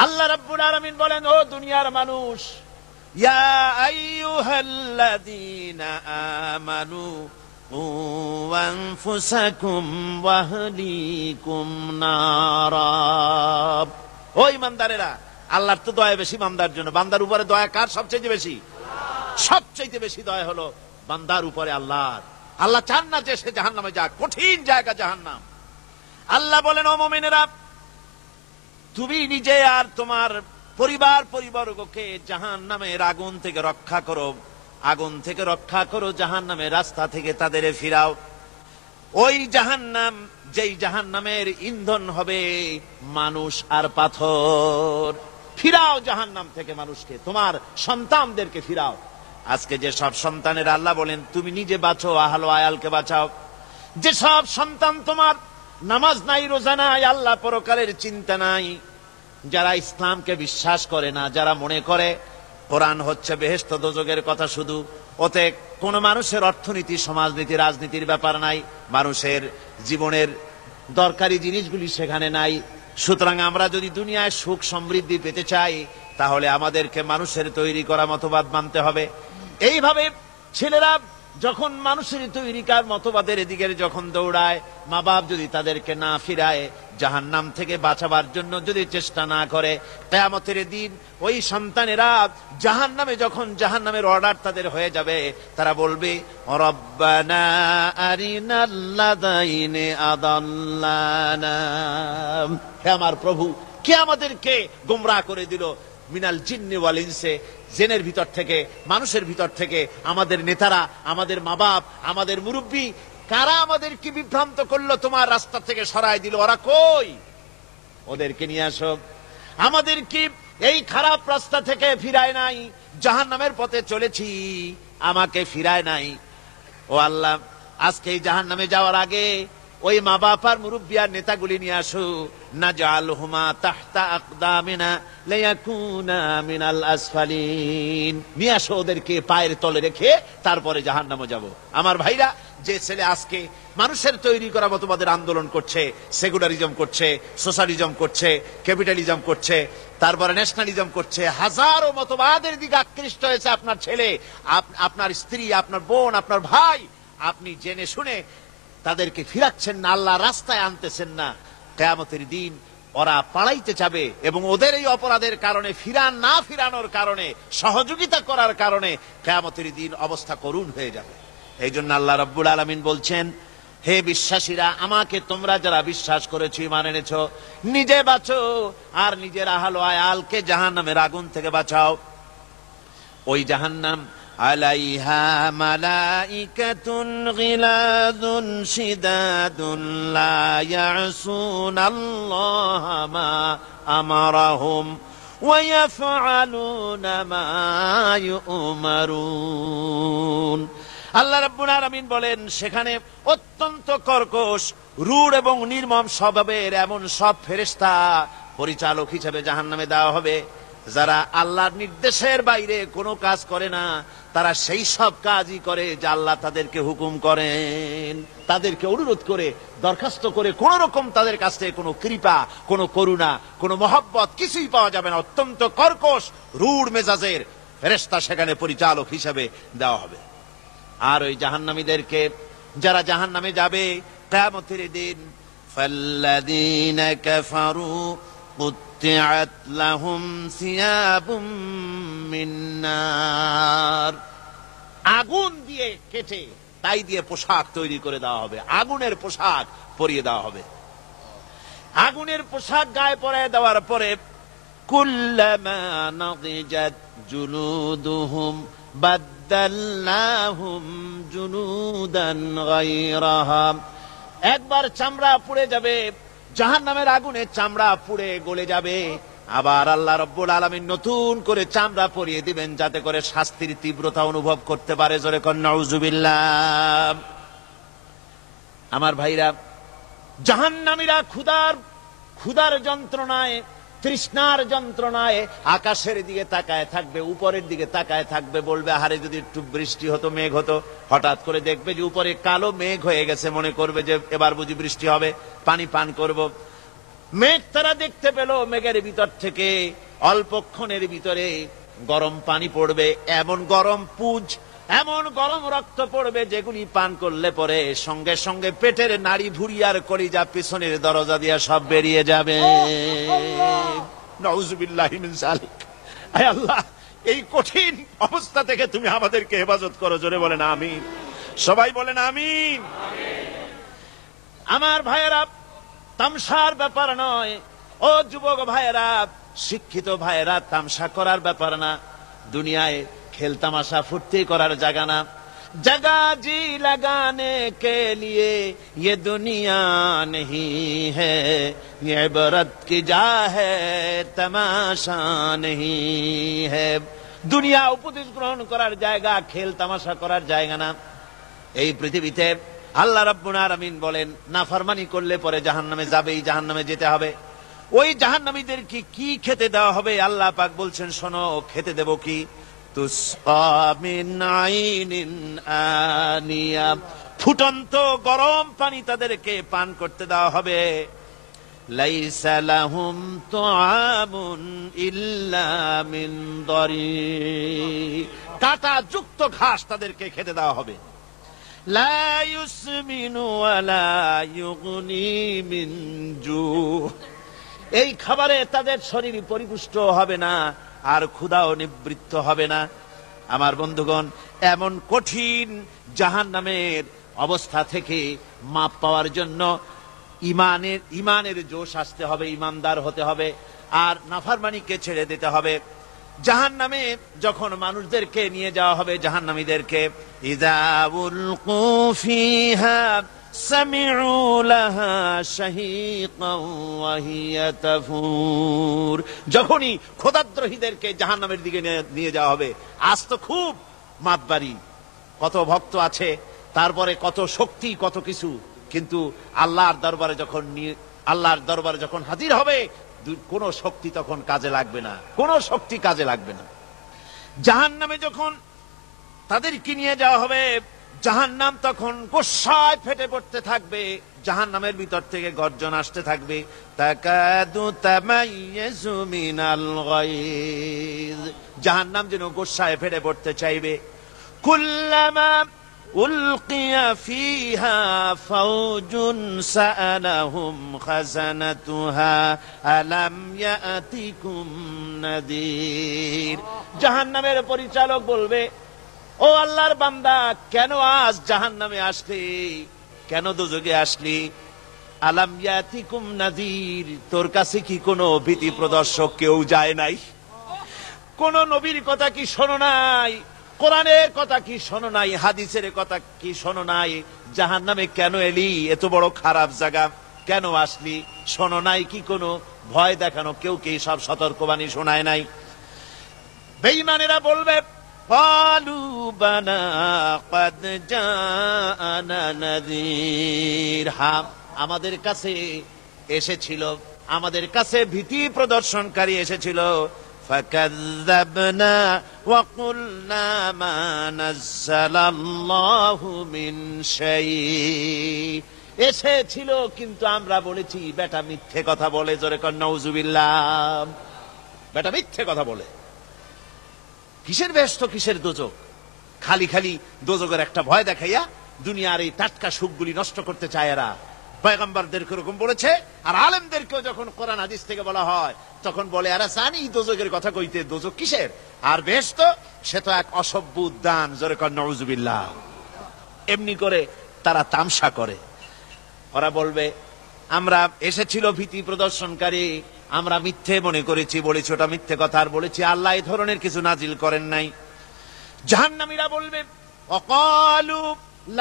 আল্লাহ রাব্বুল আলামিন বলেন, ও দুনিয়ার মানুষ, ইয়া আইয়ুহাল্লাযীনা আমানু কু আনফুসাকুম ওয়া আহলিকুম নারা। ও ঈমানদারেরা, আল্লাহর তো দয়া বেশি বান্দার জন্য। বান্দার উপরে দয়া কার সবচেয়ে বেশি? সবচেয়ে বেশি দয়া হলো বান্দার উপরে আল্লাহর। আল্লাহ চান না যে সে জাহান্নামে যাক, কঠিন জায়গা জাহান্নাম। আল্লাহ বলেন, ও মুমিনেরা, তুমি নিজে আর তোমার পরিবার পরিবর্গকে জাহান্নামের আগুন থেকে রক্ষা করো, আগুন থেকে রক্ষা করো, জাহান্নামের রাস্তা থেকে তাদের ফিরাও। ওই জাহান্নাম, যেই জাহান্নামের ইন্ধন হবে মানুষ আর পাথর। ফিরাও জাহান্নাম থেকে মানুষকে, তোমার সন্তানদেরকে ফিরাও। আজকে যে সব সন্তানের আল্লাহ বলেন তুমি নিজে বাঁচো, আহল আয়ালকে বাঁচাও। যে সব সন্তান তোমার নামাজ নাই, রোজা নাই, আল্লাহ পরকালের চিন্তা নাই, যারা ইসলামকে বিশ্বাস করে না, যারা মনে করে কোরআন হচ্ছে বেহেশত দোজখের কথা শুধু, ওতে কোন মানুষের অর্থনীতি, সমাজনীতি, রাজনীতির ব্যাপার নাই, মানুষের জীবনের দরকারি জিনিসগুলি সেখানে নাই। সুতরাং আমরা যদি দুনিয়ায় সুখ সমৃদ্ধি পেতে চাই, তাহলে আমাদেরকে মানুষের তৈরি করা মতবাদ মানতে হবে। এইভাবে ছেলেরা যখন মানুষের তৈরিকার মতবাদের এদিকে যখন দৌড়ায়, মা বাপ যদি তাদেরকে না ফিরায়, জাহান্নাম থেকে বাঁচাবার জন্য যদি চেষ্টা না করে, কিয়ামতের দিন ওই সন্তানেরা জাহান্নামে, যখন জাহান্নামের অর্ডার তাদের হয়ে যাবে, তারা বলবে, রব্বানা আরিনাল্লাযাইনি আদাল্লানা, হে আমার প্রভু, কে আমাদেরকে গোমরাহ করে দিল, মিনাল জিন্নি ওয়াল ইনসে, জিনের ভিতর থেকে, মানুষের ভিতর থেকে, আমাদের নেতারা, আমাদের মা বাপ, আমাদের মুরব্বী, কারা আমাদেরকে বিভ্রান্ত করলো, তোমার রাস্তা থেকে সরায় দিল, ওরা কই? ওদেরকে নিয়ে আসো। আমাদেরকে এই খারাপ রাস্তা থেকে ফিরায় নাই, জাহান্নামের পথে চলেছি, আমাকে ফিরায় নাই। ও আল্লাহ, আজকে এই জাহান্নামে যাওয়ার আগে ওই মা বাপ আর মুরব্বী আর নেতাগুলি নিয়ে আসো। নাজআলহুমা তাহতা আকদামিনা লিয়াকুনা মিনাল আসফালিন, নিয়ে আসো ওদেরকে পায়ের তলে রেখে, তারপরে জাহান্নামে যাব। আমার ভাইরা, যে ছেলে আজকে মানুষের তৈরি করা মতবাদের আন্দোলন করছে, সেকুলারিজম করছে, সোশ্যালিজম করছে, ক্যাপিটালিজম করছে, তারপরে ন্যাশনালিজম করছে, হাজারো মতবাদের দিকে আকৃষ্ট হয়েছে আপনার ছেলে, আপনার স্ত্রী, আপনার বোন, আপনার ভাই, আপনি জেনে শুনে তাদেরকে ফিরাচ্ছেন না, আল্লাহ রাস্তায় আনতেছেন না। কিয়ামতের দিন ওরা পালাইতে যাবে, এবং ওদের এই অপরাধের কারণে, না ফিরানোর কারণে, সহযোগিতা করার কারণে কিয়ামতের দিন অবস্থা করুণ হয়ে যাবে। এই জন্য আল্লাহ রাব্বুল আলামিন বলছেন, হে বিশ্বাসীরা, আমাকে তোমরা যারা বিশ্বাস করেছো, ঈমান এনেছো, নিজে বাঁচো আর নিজের আহল আয়ালকে জাহান্নামের আগুন থেকে বাঁচাও। ওই জাহান্নাম আলাইহা মালাইকাতুন গিলাযুন শিদাদুন লা ইয়াসুনাল্লাহা মা আমারাহুম ওয়া ইয়াফআলুনা মা ইউমারুন। আল্লাহ রাব্বুল আলামিন বলেন, সেখানে অত্যন্ত কর্কশ, রূঢ় এবং নির্মম স্বভাবের এমন সব ফেরেশতা পরিচালক হিসেবে জাহান্নামে দেওয়া হবে, যারা আল্লাহর নির্দেশের বাইরে কোনো কাজ করে না, তারা সেই সব কাজই করে যা আল্লাহ তাদেরকে হুকুম করেন। তাদেরকে অনুরোধ করে, দরখাস্ত করে কোন রকম তাদের কাছ থেকে কোনো কৃপা, কোনো করুণা, কোনো মহব্বত কিছুই পাওয়া যাবে না। অত্যন্ত কর্কশ, রূঢ় মেজাজের ফেরেশতা সেখানে পরিচালক হিসেবে দেওয়া হবে। আর ওই জাহান্নামীদেরকে, যারা জাহান্নামে যাবে কিয়ামতের দিন, ফাল্লাযীনা কাফারু কুত্তিআত লাহুম সিয়াবুম মিন নার, আগুন দিয়ে কেটে তাই দিয়ে পোশাক তৈরি করে দেওয়া হবে, আগুনের পোশাক পরিয়ে দেওয়া হবে। আগুনের পোশাক গায়ে পরায় দেওয়ার পরে, কুল্লামা নাদিজাত জুলুদুহুম বাদদালনাহুম জুলুদান গায়রাহা, একবার চামড়া পুড়ে যাবে, জাহান্নামের আগুনে চামড়া পুড়ে গলে যাবে, আবার আল্লাহ রাব্বুল আলামিন নতুন করে চামড়া পরিয়ে দিবেন, যাতে করে শাস্তির তীব্রতা অনুভব করতে পারে। জোরে কোন নাউজুবিল্লাহ। আমার ভাইরা, জাহান্নামীরা ক্ষুধার যন্ত্রণায়, তৃষ্ণার যন্ত্রণায় আকাশের দিকে তাকায় থাকবে, উপরের দিকে তাকায় থাকবে, বলবে, আহারে যদি একটু বৃষ্টি হতো, মেঘ হতো। হঠাৎ করে দেখবে যে উপরে কালো মেঘ হয়ে গেছে, মনে করবে যে এবার বুঝি বৃষ্টি হবে, পানি পান করব। মেঘ তারা দেখতে পেল, মেঘের ভিতর থেকে অল্পক্ষণের ভিতরে গরম পানি পড়বে, এমন গরম পুঁজ, এমন গরম রক্ত পড়বে, যেগুলি পান করলে পরে সঙ্গে সঙ্গে পেটের নাড়ি, ভুঁড়ি আর কলিজা পিছনের দরজা দিয়ে সব বেরিয়ে যাবে। নাউজুবিল্লাহি মিন যালিক। আয় আল্লাহ, এই কঠিন অবস্থা থেকে তুমি আমাদেরকে হেফাজত করো। জোরে বলেন আমিন। সবাই বলেন আমিন। আমার ভাইয়েরা, তামসার ব্যাপার নয়। ও যুবক ভাইয়েরা, শিক্ষিত ভাইয়েরা, তামসা করার ব্যাপার না। দুনিয়ায় খেল তামাশা ফুর্তি করার জায়গা না। जगह जी लगाने के लिए ये दुनिया नहीं है, ये इबरत की जा है, तमाशा नहीं है। দুনিয়া উপদেশ গ্রহণ করার জায়গা, খেল তামাশা করার জায়গা না। এই পৃথিবীতে আল্লাহ রাব্বুল আলামিন বলেন, নাফরমানি করলে পরে জাহান্নামে যাবেই, জাহান্নামে যেতে হবে। ওই জাহান্নামীদেরকে কি খেতে দেওয়া হবে? আল্লাহ পাক বলছেন, শোনো, খেতে দেব কি? তুসকা মিন আইনিন আনিয়া, ফুটন্ত গরম পানি তাদেরকে পান করতে দেওয়া হবে। লাইসা লাহুম তুআমুন ইল্লা মিন দারি, কাঁটা যুক্ত ঘাস তাদেরকে খেতে দেওয়া হবে। লা ইউসমিনু ওয়ালা ইউগনি মিন জু, এই খাবারে তাদের শরীর পরিপুষ্ট হবে না, আর ক্ষুধাও নিবৃত্ত হবে না। আমার বন্ধুগণ, এমন কঠিন জাহান্নামের অবস্থা থেকে মাপ পাওয়ার জন্য ইমানের জোশ আসতে হবে, ইমানদার হতে হবে, আর নাফরমানিকে ছেড়ে দিতে হবে। জাহান্নামে যখন মানুষদেরকে নিয়ে যাওয়া হবে, জাহান্নামীদেরকে, ইযা উলকু ফিহা সামিউ লাহা শাহীকান ওয়া হিয়া তাফুর, যখনই খোদাদ্রোহীদেরকে জাহান্নামের দিকে নিয়ে যাওয়া হবে, আজ তো খুব মাতবাড়ি, কত ভক্ত আছে, তারপরে কত শক্তি, কত কিছু, কিন্তু আল্লাহর দরবারে যখন হাজির হবে, কোন শক্তি তখন কাজে লাগবে না, কোন শক্তি কাজে লাগবে না। জাহান্নামে যখন তাদেরকে নিয়ে যাওয়া হবে, জাহান্নাম তখন গোসায় ফেটে পড়তে থাকবে, জাহান্নামের ভিতর থেকে গর্জন আসতে থাকবে, তাকাদু তামাইয়াজু মিনাল গায়জ, জাহান্নাম যেন গোসায় ফেটে পড়তে চাইবে। কুল্লামা উলকিয়া ফিহা ফাওজুন সাআলাহুম খাজানাতুহা আলাম ইয়াতিকুম নাদির, জাহান্নামের পরিচালক বলবে, ও আল্লাহর বান্দা, কেন আজ জাহান্নামে আসলি, কেন দোজখে আসলি? আলাম ইয়াতিকুম নাদির, তোর কাছে কি কোনো ভীতি প্রদর্শক কেউ যায় নাই? কোন নবীর কথা কি শোনো নাই? কোরআনের কথা কি শোনো নাই? হাদিসের কথা কি শোনো নাই? জাহান্নামে কেন এলি? এত বড় খারাপ জায়গা কেন আসলি? শোনো নাই কি? কোনো ভয় দেখানো কেউ কি সব সতর্কবাণী শোনায় নাই? বেঈমানেরা বলবে, ক্বালু বালা ক্বাদ জাআনা নাযীর, হ্যাঁ, আমাদের কাছে এসেছিল, আমাদের কাছে ভীতি প্রদর্শনকারী এসেছিল। ফাকাযযাবনা ওয়া কুলনা মা নাযালাল্লাহু মিন শাই, এসেছিল কিন্তু আমরা বলেছি বেটা মিথ্যে কথা বলে। জোরে কর নাউযুবিল্লাহ। বেটা মিথ্যে কথা বলে। কিসের ব্যস্ত, কিসের দোজখ? খালি খালি দোজখের একটা ভয় দেখাইয়া দুনিয়ার এই টাটকা সুখগুলি নষ্ট করতে চায় এরা। পয়গম্বরদেরকে এরকম বলেছে, আর আলেমদেরকেও যখন কোরআন হাদিস থেকে বলা হয় তখন বলে, এরা জানি দোজখের কথা কইতে, দোজখ কিসের, আর ব্যস্ত সে তো এক অসভ্য উদ্যান। জোরে কর নাউযুবিল্লাহ। এমনি করে তারা তামসা করে। ওরা বলবে, আমরা এসেছিল ভীতি প্রদর্শনকারী, আমরা মিথ্যে মনে করেছি, বলেছি ওটা মিথ্যে কথা, আর বলেছি আল্লাহ এই ধরনের কিছু নাজিল করেন নাই। জাহান্নামীরা বলবে, ওয়াকালু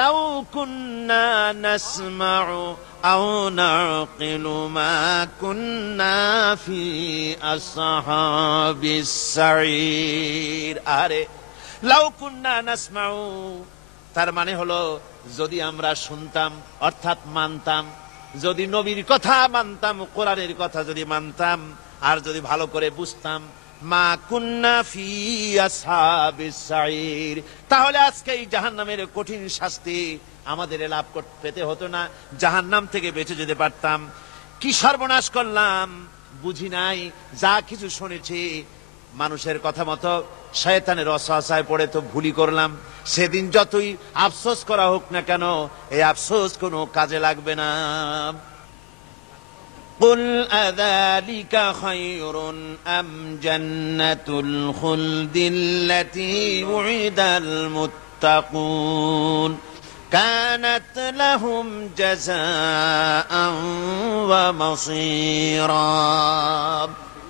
লাউ কুন্না নাসমাউ আও নাকিলু মা কুন্না ফি আসহাবিস সাঈর, আরে লাউ কুন্না নাসমাউ, তার মানে হলো যদি আমরা শুনতাম, অর্থাৎ মানতাম, যদি নবীর কথা মানতাম, কোরআনের কথা যদি মানতাম, আর যদি ভালো করে বুঝতাম, মা কুন্না ফি আসহাবিস সাঈর, তাহলে আজকে এই জাহান্নামের কঠিন শাস্তি আমাদের লাভ পেতে হতো না, জাহান্নাম থেকে বেঁচে যেতে পারতাম। কি সর্বনাশ করলাম বুঝি নাই, যা কিছু শুনেছি মানুষের কথা মতো শয়তানের ওয়াসওয়াসায় পড়ে তো ভুলই করলাম। সেদিন যতই আফসোস করা হোক না কেন, এই আফসোস কোনো কাজে লাগবে না। কুল আযালিকা খায়রুন আম জান্নাতুল খুলদিল্লাতী উইদাল মুত্তাকুন, কানাত লাহুম জাযাআন ওয়া মাসীরা।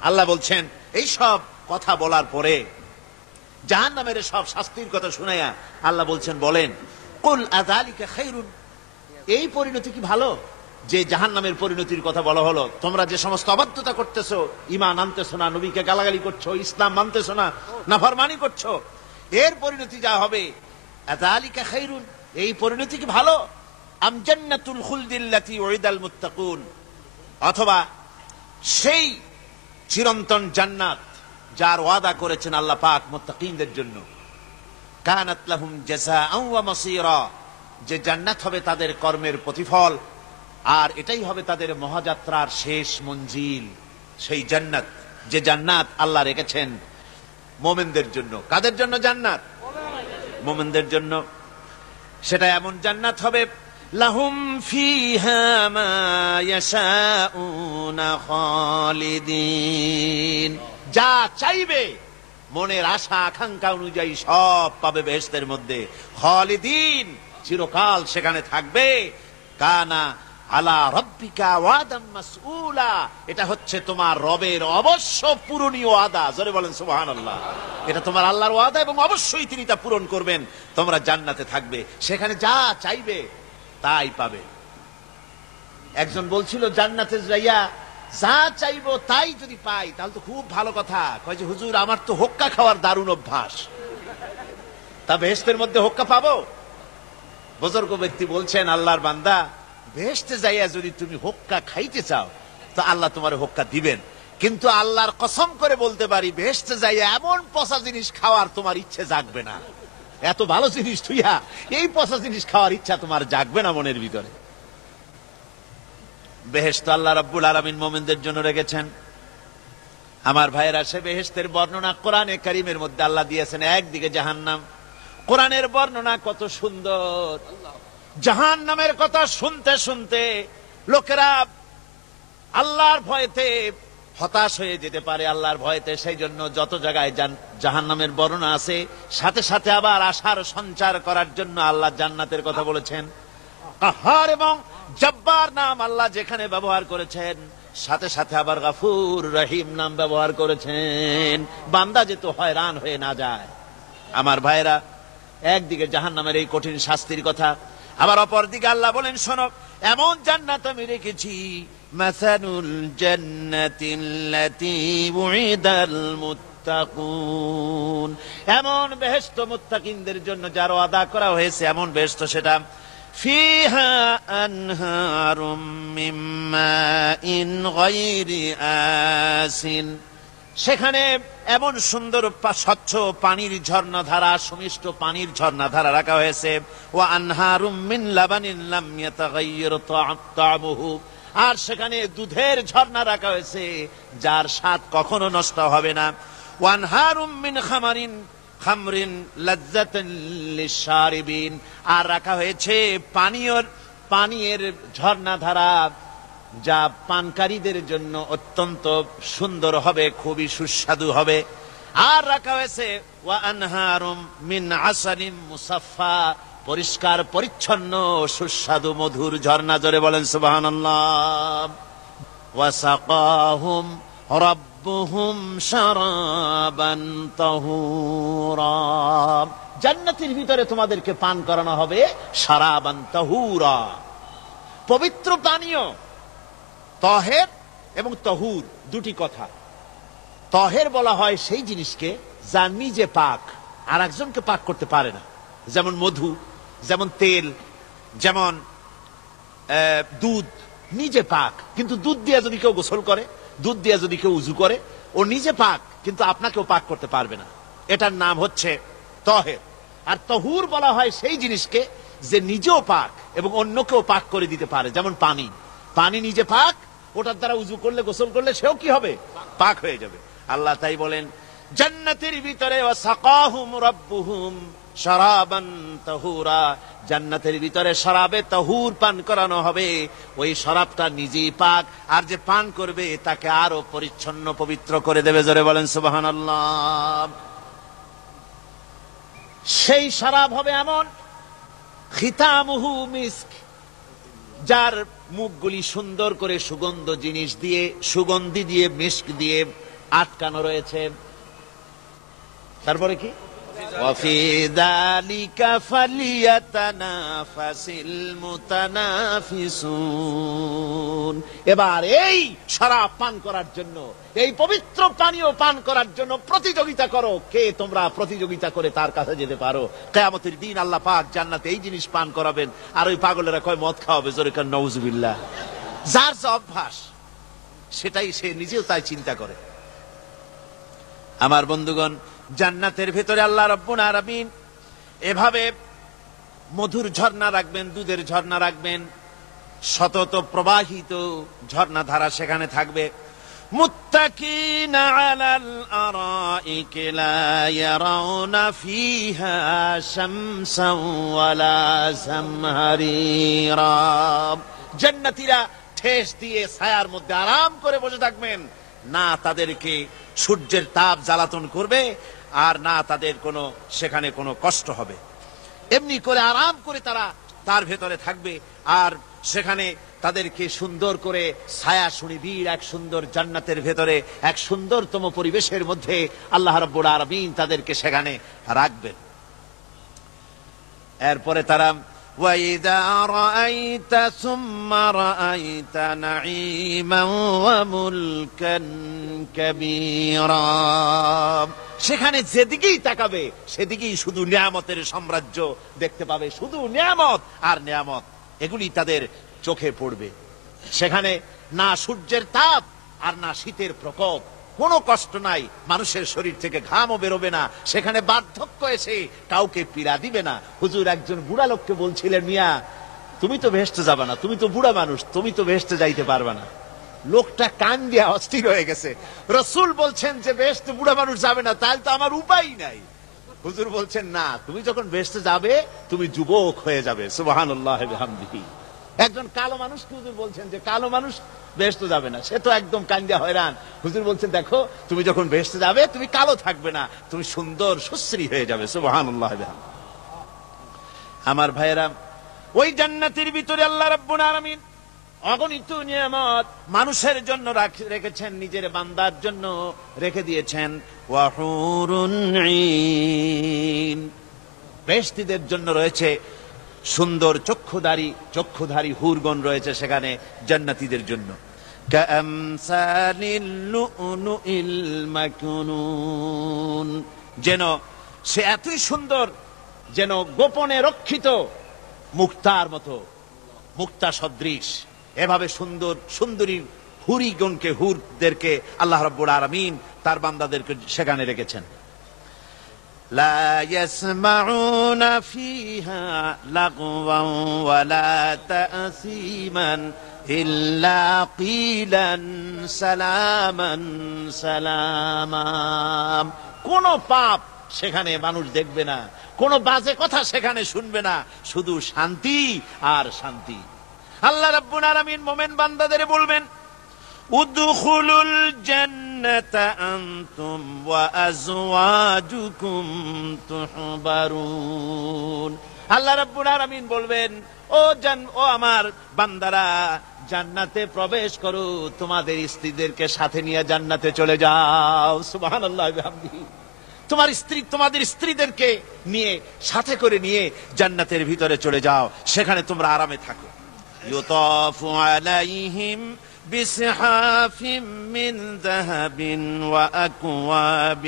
আল্লাহ বলছেন এই সব কথা বলার পরে, জাহান্নামের সব শাস্তির কথা শুনাইয়া আল্লাহ বলছেন, বলেন কুল আযালিকা খায়রুন, এই পরিণতি কি ভালো? যে জাহান্নামের পরিণতির কথা বলা হলো, তোমরা যে সমস্ত অবাধ্যতা করতেছো, ঈমান আনতেছো না, নবীকে গালাগালি করছো, ইসলাম মানতেছো না, নাফরমানি করছো, এর পরিণতি যা হবে, আযালিকা খায়রুন, এই পরিণতি কি ভালো? আম জান্নাতুল খুলদিল্লাতী উইদাল মুত্তাকুন, অথবা সেই চিরন্তন জান্নাত যার ওয়াদা করেছেন আল্লাহ পাক মুত্তাকিনদের জন্য। কানাত লাহুম জাযাআন ওয়া মাসীরা, যে জান্নাত হবে তাদের কর্মের প্রতিফল, আর এটাই হবে তাদের মহাযাত্রার শেষ মঞ্জিল। সেই জান্নাত, যে জান্নাত আল্লাহ রেখেছেন মুমিনদের জন্য। কাদের জন্য জান্নাত? মুমিনদের জন্য। সেটা এমন জান্নাত হবে, লাহুম ফিহা মা ইয়াশাউনা খালিদিন, যা চাইবে মনের আশা আকাঙ্ক্ষা অনুযায়ী সব পাবে বেহেশতের মধ্যে। খালিদিন, চিরকাল সেখানে থাকবে। কানা আলা রাব্বিকা ওয়াদাম মাসউলা, এটা হচ্ছে তোমার রবের অবশ্য পূরণীয় ওয়াদা। জোরে বলেন সুবহানাল্লাহ। এটা তোমার আল্লাহর ওয়াদা এবং অবশ্যই তিনি তা পূরণ করবেন। তোমরা জান্নাতে থাকবে, সেখানে যা চাইবে তাই পাবে। একজন বলছিল জান্নাতে যাইয়া যা চাইবো তাই যদি পাই তাহলে তো খুব ভালো কথা। কয় যে হুজুর, আমার তো হোক্কা খাওয়ার দারুণ অভ্যাস, তা বেহেশতের মধ্যে হোক্কা পাবো? বুজুর্গ ব্যক্তি বলছেন, আল্লাহর বান্দা, বেহেশতে যাইয়া যদি তুমি হোক্কা খাইতে চাও তো আল্লাহ তোমার হোক্কা দিবেন, কিন্তু আল্লাহর কসম করে বলতে পারি, বেহেশতে যাইয়া এমন পচা জিনিস খাওয়ার তোমার ইচ্ছে জাগবে না। এত ভালো জিনিস তুইয়া এই পচা জিনিস খাওয়ার ইচ্ছা তোমার জাগবে না মনের ভিতরে। বেহেশত আল্লাহ রাব্বুল আলামিন মুমিনদের জন্য রেখেছেন। আমার ভাইয়েরা, সে বেহেশতের বর্ণনা কোরআনে কারীমের মধ্যে আল্লাহ দিয়েছেন। একদিকে জাহান্নাম, কোরআনের বর্ণনা কত সুন্দর। জাহান্নামের কথা শুনতে শুনতে লোকেরা আল্লাহর ভয়েতে হতাশ হয়ে যেতে পারে, আল্লাহর ভয়েতে। সেই জন্য যত জায়গায় জাহান্নামের বর্ণনা আছে, সাথে সাথে আবার আশার সঞ্চার করার জন্য আল্লাহ জান্নাতের কথা বলেছেন। কাহার এবং জব্বার নাম আল্লাহ যেখানে ব্যবহার করেছেন, সাথে সাথে আবার গাফুর রহিম নাম ব্যবহার করেছেন, বান্দা যেত হয়রান হয়ে না যায়। আমার ভাইরা, একদিকে জাহান্নামের এই কঠিন শাস্তির কথা, আবার অপর দিকে আল্লাহ বলেন, শোনো, এমন জান্নাত আমি রেখেছি, মাসালুল জান্নাতিল্লাতী উইদাল মুত্তাকুন, এমন বেহেশত মুত্তাকিনদের জন্য যার ওয়াদা করা হয়েছে, এমন বেহেশত সেটা, ফিহা আনহারুম মিন মাইন গায়রি আসিন, সেখানে এমন সুন্দর স্বচ্ছ পানির ঝর্ণাধারা, সুমিষ্ট পানির ঝর্ণাধারা রাখা হয়েছে। ওয়া আনহারুম মিন লাবানিন লাম ইয়াতাগায়্যার তা'মুহু, আর সেখানে দুধের ঝর্ণা রাখা হয়েছে যার স্বাদ কখনো নষ্ট হবে না। ওয়া আনহারুম মিন খামরিন লাজ্জাতান লিশারিবিন, আর রাখা হয়েছে পানীয়ের ঝর্ণাধারা যা পানকারীদের জন্য অত্যন্ত সুন্দর হবে, খুবই সুস্বাদু হবে। আর রাখা হয়েছে ওয়া আনহারুম মিন আসালিন মুসাফফা, পরিষ্কার পরিচ্ছন্ন সুস্বাদু মধুর ঝর্ণা। জোরে বলেন সুবহানাল্লাহ। ওয়া সাকাহুম রাব্বুহুম শারাবান তাহুরা, জান্নাতের ভিতরে তোমাদেরকে পান করানো হবে শারাবান তাহুরা, পবিত্র পানীয়। তহের এবং তহুর দুটি কথা। তহের বলা হয় সেই জিনিসকে যা নিজে পাক, আর একজনকে পাক করতে পারে না, যেমন মধু, যেমন তেল, যেমন দুধ নিজে পাক, কিন্তু দুধ দিয়ে যদি কেউ গোসল করে, দুধ দিয়ে যদি কেউ উজু করে, ও নিজে পাক, কিন্তু আপনাকেও পাক করতে পারবে না। এটার নাম হচ্ছে তহের। আর তহুর বলা হয় সেই জিনিসকে যে নিজেও পাক এবং অন্যকেও পাক করে দিতে পারে, যেমন পানি। পানি নিজে পাক, ওটার দ্বারা উজু করলে, গোসল করলে সেও কি হবে? পাক হয়ে যাবে। আল্লাহ তাই বলেন, জান্নাতের ভিতরে ওয়াসাকাহুম রাব্বুহুম শারাবান তাহুরা, জান্নাতের ভিতরে শরাবে তাহুর পান করানো হবে। ওই শরাবটা নিজেই পাক, আর যে পান করবে তাকে আরো পরিচ্ছন্ন পবিত্র করে দেবে। জোরে বলেন সুবহানাল্লাহ। সেই শরাব হবে এমন খিতামুহু মিস্ক, যার মুখগুলি সুন্দর করে সুগন্ধ জিনিস দিয়ে, সুগন্ধি দিয়ে, মিস্ক দিয়ে আটকানো রয়েছে। তারপরে কি? ওয়াফি যালিকা ফালিয়াতানাফাসিল মুতানাফিসুন। এবার এই শরাব পান করার জন্য, এই পবিত্র পানীয় পান করার জন্য প্রতিযোগিতা করো, কে তোমরা প্রতিযোগিতা করে তার কাছে যেতে পারো। কিয়ামতের দিন আল্লাহ পাক জান্নাতে এই জিনিস পান করাবেন, আর ওই পাগলেরা কয় মদ খাওয়াবে, জোরে কান নাউজুবিল্লাহ। যার যে অভ্যাস সেটাই সে নিজেও তাই চিন্তা করে। আমার বন্ধুগণ, জান্নাতের ভেতরে আল্লাহ রাব্বুল আলামিন এভাবে মধুর ঝর্ণা রাখবেন, দুধের ঝর্ণা রাখবেন, সতত প্রবাহিত ঝর্ণা ধারা সেখানে থাকবে। মুত্তাকিনা আলাল আরাইকি লা ইয়ারাউনা ফিহা শামসান ওয়ালা জামহারিরা। জান্নাতীরা ঠেস দিয়ে ছায়ার মধ্যে আরাম করে বসে থাকবেন, না তাদেরকে সূর্যের তাপ জ্বালাতন করবে, আর না তাদের কোনো সেখানে কোনো কষ্ট হবে। এমনি করে আরাম করে তারা তার ভেতরে থাকবে, আর সেখানে তাদেরকে সুন্দর করে ছায়া সুনিবিড় এক সুন্দর জান্নাতের ভেতরে এক সুন্দরতম পরিবেশের মধ্যে আল্লাহ রাব্বুল আলামিন তাদেরকে সেখানে রাখবেন। এরপরে তারা وَإِذَا رَأَيْتَ ثُمَّ رَأَيْتَ نَعِيمًا وَمُلْكًا كَبِيرًا। সেখানে যেদিকেই তাকাবে সেদিকেই শুধু নিয়ামতের সাম্রাজ্য দেখতে পাবে, শুধু নিয়ামত আর নিয়ামত, এগুলি তাদের চোখে পড়বে। সেখানে না সূর্যের তাপ আর না শীতের প্রকোপ, কোনো কষ্ট নাই, মানুষের শরীর থেকে ঘামও বেরোবে না, সেখানে বার্ধক্য এসে কাউকে পীড়া দিবে না। হুজুর একজন বুড়া লোককে বলছিলেন, মিয়া তুমি তো ভেস্তে যাবে না, তুমি তো বুড়া মানুষ, তুমি তো ভেস্তে যাইতে পারবে না। লোকটা কান দিয়া অস্থির হয়ে গেছে। রাসূল বলছেন যে ভেস্তে বুড়া মানুষ যাবে না, তাহলে তো আমার উপায় নাই। হুজুর বলছেন না, তুমি যখন ভেস্তে যাবে তুমি যুবক হয়ে যাবে। সুবহানাল্লাহি ওয়া বিহামদিহি। একজন কালো মানুষকে হুজুর বলছেন যে কালো মানুষ বেহেশতে যাবে না, সে তো একদম কান্দিয়া হয়রান। হুজুর বলছেন দেখো তুমি যখন বেহেশতে যাবে তুমি কালো থাকবে না, তুমি সুন্দর সুশ্রী হয়ে যাবে। সুবহানাল্লাহ। আমার ভাইয়েরা, ওই জান্নাতের ভিতরে আল্লাহ রাব্বুল আলামিন অগণিত নিয়ামত মানুষের জন্য রেখেছেন, নিজের বান্দার জন্য রেখে দিয়েছেন। ওয়া হুরুন ঈন, বেহেশতীদের জন্য রয়েছে সুন্দর চক্ষুধারী হুরগণ রয়েছে সেখানে জান্নাতীদের জন্য। কামসালিল লুউলুইল মাকনুন, যেন সে এতই সুন্দর, যেন গোপনে রক্ষিত মুক্তার মতো, মুক্তা সদৃশ। এভাবে সুন্দর সুন্দরী হুরিগণকে, হুরদেরকে আল্লাহ রাব্বুল আলামিন তার বান্দাদেরকে সেখানে রেখেছেন। لا يسمعون فيها لغوا ولا تأثيما إلا قيلا سلاما سلاما। কোন পাপ সেখানে মানুষ দেখবে না, কোন বাজে কথা সেখানে শুনবে না, শুধু শান্তি আর শান্তি। আল্লাহ রাব্বুল আলামিন মুমিন বান্দাদের বলবেন, উদখুলুল জান্নাতা আনতুম ওয়া আজওয়াজুকুম তুহবারুন। আল্লাহ রাব্বুল আলামিন বলবেন, ও আমার বান্দারা, জান্নাতে প্রবেশ করো, তোমাদের স্ত্রীদেরকে সাথে নিয়ে জান্নাতে চলে যাও। সুবহানাল্লাহ ওয়া বিহামদিহি। তোমার স্ত্রী, তোমাদের স্ত্রীদেরকে নিয়ে, সাথে করে নিয়ে জান্নাতের ভিতরে চলে যাও, সেখানে তোমরা আরামে থাকো। ইউতাফু আলাইহিম بسحاف من ذهب وأكواب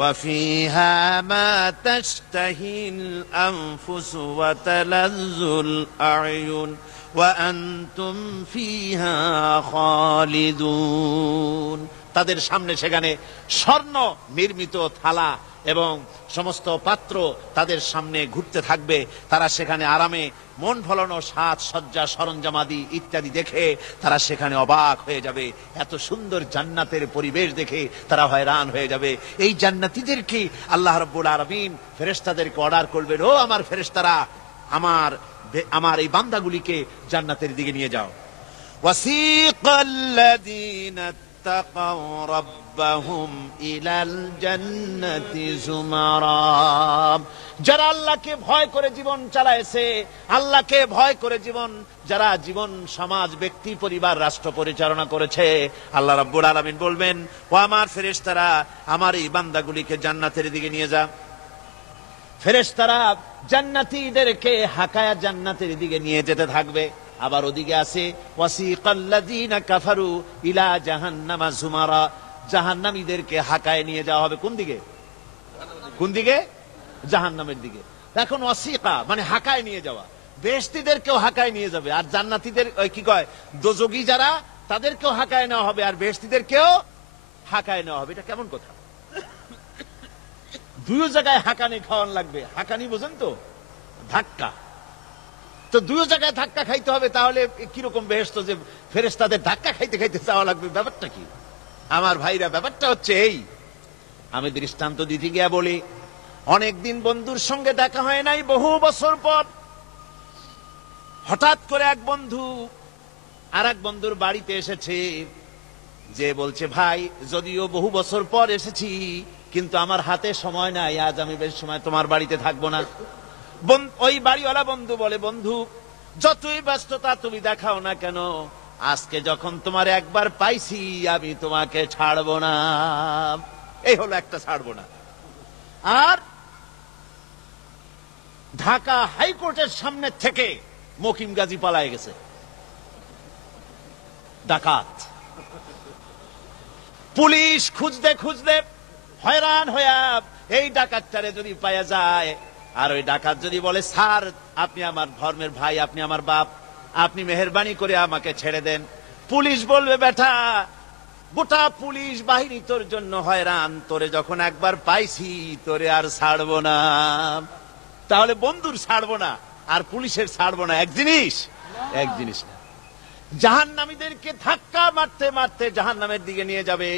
وفيها ما تشتهي الأنفس وتلذ الأعين وأنتم فيها خالدون। তাদের সামনে সেখানে স্বর্ণ নির্মিত থালা এবং সমস্ত পাত্র তাদের সামনে ঘুরতে থাকবে। তারা সেখানে আরামে মন ভোলানো সাজ সজ্জা সরঞ্জামাদি ইত্যাদি দেখে তারা সেখানে অবাক হয়ে যাবে। এত সুন্দর জান্নাতের পরিবেশ দেখে তারা হয়রান হয়ে যাবে। এই জান্নাতীদেরকে আল্লাহ রাব্বুল আলামিন ফেরেশতাদেরকে অর্ডার করবেন, ও আমার ফেরেশতারা, আমার এই বান্দাগুলিকে জান্নাতের দিকে নিয়ে যাও। ওয়াসিকাল্লাযীনা اتقوا ربهم إلى الجنة زمرا। যারা আল্লাহকে ভয় করে জীবন চালায়ছে, আল্লাহকে ভয় করে যারা জীবন সমাজ ব্যক্তি পরিবার রাষ্ট্র পরিচালনা করেছে, আল্লাহ রাব্বুল আলামিন বলবেন, ও আমার ফেরেশতারা, আমার এই বান্দাগুলিকে জান্নাতের দিকে নিয়ে যা। ফেরেশতারা জান্নাতীদেরকে হাকায়া জান্নাতের দিকে নিয়ে যেতে থাকবে। আবার ওদিকে আছে ওয়াসিকাল্লাযীনা কাফারু ইলা জাহান্নামা যুমারা, জাহান্নামীদেরকে হাকায় নিয়ে যাওয়া হবে কোন দিকে? কোন দিকে? জাহান্নামের দিকে। এখন ওয়াসিকা মানে হাকায় নিয়ে যাওয়া, বেহেশতীদেরকেও হাকায় নিয়ে যাবে, আর জান্নাতীদের কি কয় দোজখী যারা তাদেরকেও হাকায় নেওয়া হবে, আর বেহেশতীদেরকেও হাকায় নেওয়া হবে। এটা কেমন কথা? দুই জায়গায় হাকানি খাওয়ান লাগবে। হাকানি বোঝেন তো? ধাক্কা। তো দুই জায়গায় ধাক্কা খাইতে হবে, তাহলে কিরকম বেহেশত যে ফেরেশতাদের ধাক্কা খাইতে খাইতে যাওয়া লাগবে? ব্যাপারটা কি আমার ভাইরা? ব্যাপারটা হচ্ছে এই, আমি দৃষ্টান্ত দিতে গিয়া বলি, অনেকদিন বন্ধুর সঙ্গে দেখা হয় নাই, বহু বছর পর হঠাৎ করে এক বন্ধু আর এক বন্ধুর বাড়িতে এসেছে, যে বলছে, ভাই যদিও বহু বছর পর এসেছি, কিন্তু আমার হাতে সময় নাই, আজ আমি বেশ সময় তোমার বাড়িতে থাকবো না। ওই বাড়িওয়ালা বন্ধু বলে, বন্ধু যতই ব্যস্ততা তুমি দেখাও না কেন, আজকে যখন তোমার একবার পাইছি আমি তোমাকে ছাড়বো না। এই হলো একটা ছাড়বো না। আর ঢাকা হাইকোর্টের সামনে থেকে মকিম গাজী পালায় গেছে, ডাকাত। পুলিশ খুঁজতে খুঁজতে হয়রান হইয়া এই ডাকাতটারে যদি পাওয়া যায়, আর ওই ডাকাত যদি বলে, স্যার আপনি আমার ধর্মের ভাই, আপনি আমার বাপ, আপনি মেহেরবানি করে আমাকে ছেড়ে দেন, পুলিশ বলবে, বেটা গোটা পুলিশ বাহিনী তোর জন্য হয়রান, তোরে যখন একবার পাইছি তোরে আর ছাড়বো না। তাহলে বন্ধুর ছাড়বো না আর পুলিশের ছাড়বো না এক জিনিস? এক জিনিস না। জাহান্নামীদেরকে ধাক্কা মারতে মারতে জাহান্নামের দিকে নিয়ে যাবে,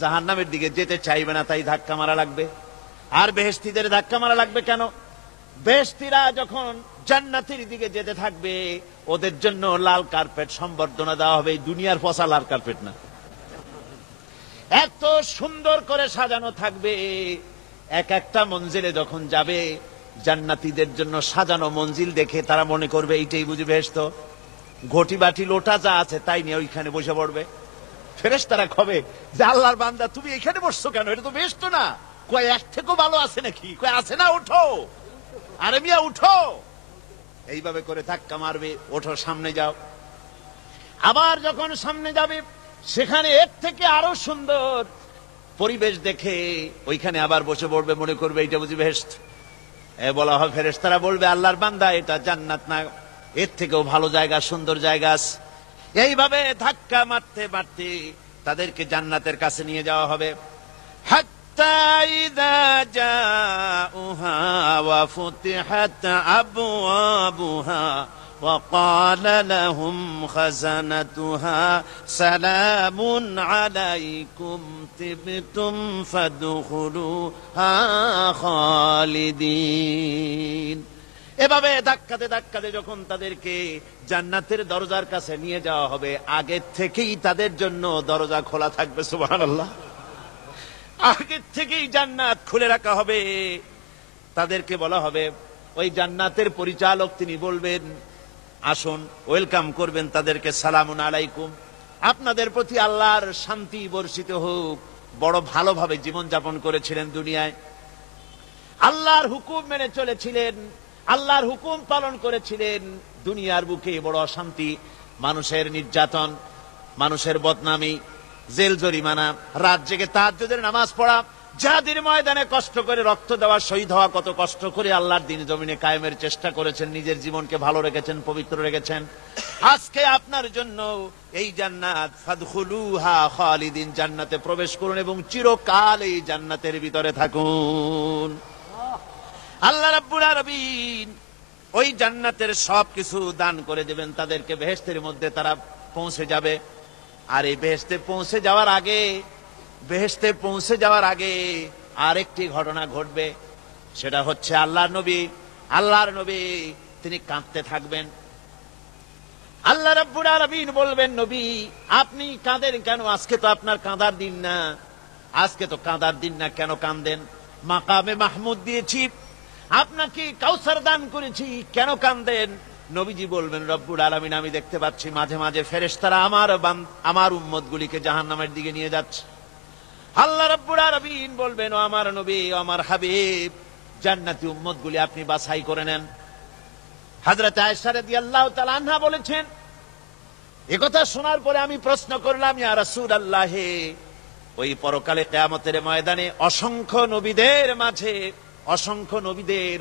জাহান্নামের দিকে যেতে চাইবে না, তাই ধাক্কা মারা লাগবে। আর বেহেশতীদের ধাক্কা মারা লাগবে কেন? বেহেশতীরা যখন জান্নাতের দিকে যেতে থাকবে, ওদের জন্য লাল কার্পেট সম্বর্ধনা দেওয়া হবে। দুনিয়ার পচা লাল কার্পেট না, এত সুন্দর করে সাজানো থাকবে। এক একটা মঞ্জিলে যখন যাবে, জান্নাতীদের জন্য সাজানো মঞ্জিল দেখে তারা মনে করবে এইটাই বুঝি বেহেশত। ঘটি বাটি লোটা যা আছে তাই নিয়ে ওইখানে বসে পড়বে। ফেরেশতারা কবে যে, আল্লাহর বান্দা তুমি এখানে বসছো কেন? এটা তো বেহেশত না। কয় এক থেকেও ভালো আছে নাকি? কয় আছে না, ওঠো, আরে মিয়া উঠো। এইভাবে করে ধাক্কা মারবে, ওঠো সামনে যাও। আবার যখন সামনে যাবে, সেখানে এর থেকে আরো সুন্দর পরিবেশ দেখে ওইখানে আবার বসে পড়বে, মনে করবে এইটা বুঝি বেহেশত। বলা হয়, ফেরেশতারা বলবে, আল্লাহর বান্দা এটা জান্নাত না, এর থেকেও ভালো জায়গা, সুন্দর জায়গা আছে। এইভাবে ধাক্কা মারতে মারতে তাদেরকে জান্নাতের কাছে নিয়ে যাওয়া হবে। হাত্তা ইযা জাউহা ওয়া ফুতিহাত আবওয়াবুহা ওয়া ক্বালা লাহুম খাযানাতুহা সালামুন আলাইকুম তিবতুম ফাদখুলুহা খালিদিন। এভাবে ধাক্কাতে ধাক্কাতে যখন তাদেরকে জান্নাতের দরজার কাছে নিয়ে যাওয়া হবে, আগে থেকেই তাদের জন্য দরজা খোলা থাকবে। সুবহানাল্লাহ। আগে থেকেই জান্নাত খুলে রাখা হবে। তাদেরকে বলা হবে, ওই জান্নাতের পরিচালক তিনি বলবেন, আসুন, ওয়েলকাম করবেন তাদেরকে, সালামুন আলাইকুম, আপনাদের প্রতি আল্লাহর শান্তি বর্ষিত হোক। বড় ভালোভাবে জীবন যাপন করেছিলেন দুনিয়ায়, আল্লাহর হুকুম মেনে চলেছিলেন, আল্লাহর হুকুম পালন করেছিলেন। দুনিয়ার বুকে বড় অশান্তি, মানুষের নির্যাতন, মানুষের বদনামি, জেল জরিমানা, রাত জেগে তাহাজ্জুদের নামাজ পড়া, জিহাদের ময়দানে কষ্ট করে রক্ত দেওয়া, শহীদ হওয়া, কত কষ্ট করে আল্লাহর দ্বীন জমিনে কায়েমের চেষ্টা করেছেন, নিজের জীবনকে ভালো রেখেছেন, পবিত্র রেখেছেন। আজকে আপনার জন্য এই জান্নাত, ফাদখুলুহা খালিদিন, জান্নাতে প্রবেশ করুন এবং চিরকাল এই জান্নাতের ভিতরে থাকুন। আল্লাহ রাব্বুল আলামিন ওই জান্নাতের সবকিছু দান করে দেবেন তাদেরকে। বেহেশতের মধ্যে তারা পৌঁছে যাবে। আর এই বেহেশতে পৌঁছে যাওয়ার আগে আরেকটি ঘটনা ঘটবে। সেটা হচ্ছে আল্লাহর নবী তিনি কাঁদতে থাকবেন। আল্লাহ রাব্বুল আলামিন বলবেন, নবী আপনি কাঁদেন কেন? আজকে তো আপনার কাঁদার দিন না, আজকে তো কাঁদার দিন না, কেন কাঁদেন? মাকামে মাহমুদ দিয়েছি, আপনাকে কাউসার দান করেছি, কেন কাঁদেন? নবীজি বলবেন, রব্বুল আলামিন আমি দেখতে পাচ্ছি মাঝে মাঝে ফেরেশতারা আমার উম্মতগুলিকে জাহান্নামের দিকে নিয়ে যাচ্ছে। আল্লাহ রাব্বুল আলামিন বলবেন, ও আমার নবী, ও আমার হাবিব, জান্নাতি উম্মতগুলি আপনি বাছাই করে নেন। হযরত আয়েশা রাদিয়াল্লাহু তাআলা আনহা বলেছেন, একথা শোনার পরে আমি প্রশ্ন করলাম, ইয়া রাসূলুল্লাহ, ওই পরকালে কিয়ামতের ময়দানে অসংখ্য নবীদের মাঝে, অসংখ্য নবীদের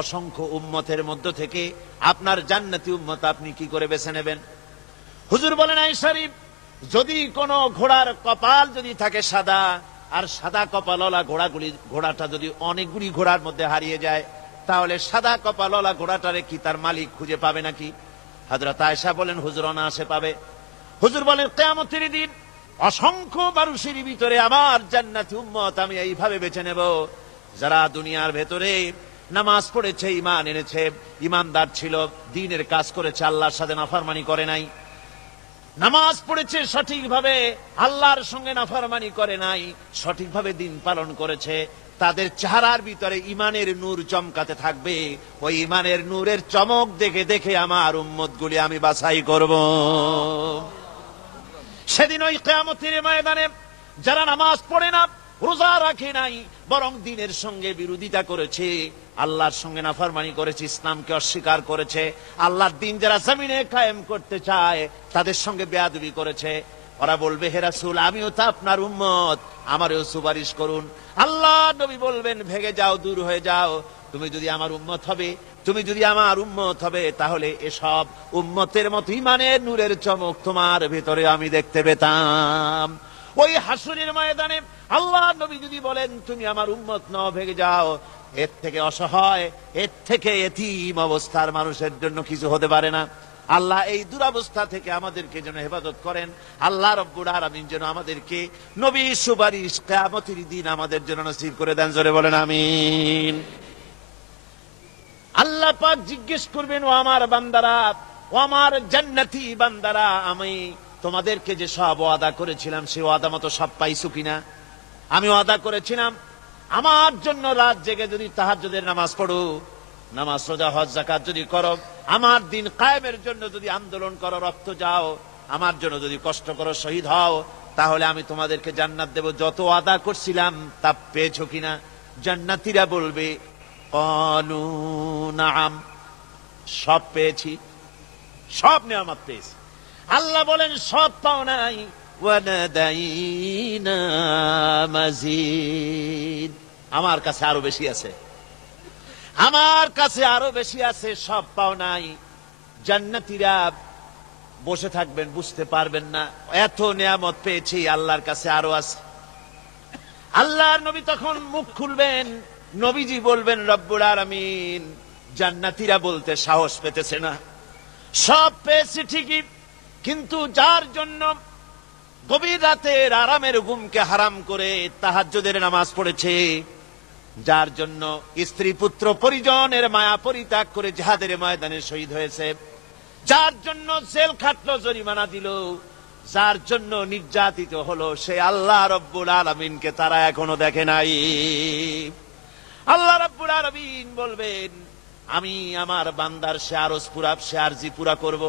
অসংখ্য উম্মতের মধ্য থেকে আপনার জান্নাতি উম্মত আপনি কি করে বেছে নেবেন? হুজুর বলেন, আয়েশা, যদি কোন ঘোড়ার কপাল যদি থাকে সাদা, আর সাদা কপালওয়ালা ঘোড়াটা যদি অনেকগুলি ঘোড়ার মধ্যে হারিয়ে যায়, তাহলে সাদা কপালওয়ালা ঘোড়াটারে কি তার মালিক খুঁজে পাবে নাকি? হযরত আয়েশা বলেন, হুজুর অনায়াসে পাবে। হুজুর বলেন, কিয়ামতের দিন অসংখ্য মানুষের ভিতরে আমার জান্নাতি উম্মত আমি এইভাবে বেছে নেব, যারা দুনিয়ার ভেতরে নামাজ পড়েছে, ঈমান এনেছে, ঈমানদার ছিল, দ্বীনের কাজ করেছে, আল্লাহর সাথে নাফরমানি করে নাই, নামাজ পড়েছে সঠিকভাবে, আল্লাহর সঙ্গে নাফরমানি করে নাই, সঠিকভাবে দিন পালন করেছে, তাদের চেহারার ভিতরে ঈমানের নূর চমকাতে থাকবে। ওই ঈমানের নূরের চমক দেখে দেখে আমার উম্মতগুলি আমি বাছাই করব। সেদিন ওই কিয়ামতের ময়দানে যারা নামাজ পড়ে না, রোজা রাখে নাই, বরং দ্বীনের সঙ্গে বিরোধিতা করেছে, আল্লাহর সঙ্গে নাফরমানি করেছে, ইসলামকে অস্বীকার করেছে, আল্লাহর দ্বীন যারা জমিনে কায়েম করতে চায় তাদের সঙ্গে বেয়াদবি করেছে, ওরা বলবে, হে রাসূল আমিও তো আপনার উম্মত, আমারও সুপারিশ করুন। আল্লাহ নবী বলবেন, ভেগে যাও, দূর হয়ে যাও, তুমি যদি আমার উম্মত হবে, তুমি যদি আমার উম্মত হবে, তাহলে এসব উম্মতের মতো ঈমানের নূরের চমক তোমার ভেতরে আমি দেখতে পেতাম। ওই হাসরের ময়দানে আল্লাহ নবী যদি বলেন, তুমি আমার উম্মত নও, ভেগে যাও, এর থেকে অসহায়, এর থেকে এতিম অবস্থার মানুষের জন্য কিছু হতে পারে না। আল্লাহ এই দুরবস্থা থেকে আমাদেরকে যেন হেফাজত করেন। আল্লাহ রব্বুল আলামিন যেন আমাদেরকে নবীর সুপারিশ কিয়ামতের দিন আমাদের জন্য নসিব করে দেন। জোরে বলেন আমিন। আল্লাহ পাক জিজ্ঞেস করবেন, ও আমার বান্দারা, ও আমার জান্নাতি বান্দারা, আমি তোমাদেরকে যে সব ওয়াদা করেছিলাম সে ওয়াদা মতো সব পাইছো কিনা? আমি ওয়াদা করেছিলাম আমার জন্য রাত জেগে যদি তাহাজ্জুদের নামাজ পড়ো, নামাজ, রোজা, হজ, যাকাত যদি করো, আমার দিন কায়েমের জন্য যদি আন্দোলন করো, রক্ত যাও, আমার জন্য যদি কষ্ট করো, শহীদ হও, তাহলে আমি তোমাদেরকে জান্নাত দেব। যত ওয়াদা করছিলাম তা পেয়েছো কিনা? জান্নাতীরা বলবে, ক্বালু নাআম, সব পেয়েছি, সব নেয়ামত পেয়েছি। আল্লাহ বলেন, সব পাও নাই, ওয়ালাদাইনা মাজিদ, আমার কাছে আরো বেশি আছে, আমার কাছে আরো বেশি আছে, সব পাও নাই। জান্নাতীরা বসে থাকবেন, বুঝতে পারবেন না, এত নেয়ামত পেয়েছি, আল্লাহর কাছে আরো আছে। আল্লাহর নবী তখন মুখ খুলবেন, নবীজি বলবেন, রব্বুল আলামিন, জান্নাতীরা বলতে সাহস পেতেছে না, সব পেয়েছি ঠিকই, কিন্তু যার জন্য গভীর রাতের আরামের ঘুমকে হারাম করে তাহাজ্জুদের নামাজ পড়েছে, যার জন্য স্ত্রী পুত্র পরিজনের মায়া পরিত্যাগ করে জিহাদের ময়দানে শহীদ হয়েছে, যার জন্য জেল খাটলো, জরিমানা দিল, যার জন্য নির্যাতিত হলো, সে আল্লাহ রব্বুল আলামিনকে তারা এখনো দেখে নাই। আল্লাহ রব্বুল আলামিন বলবেন, আমি আমার বান্দার সে আরজ পুরা, সে আরজি পুরা করব।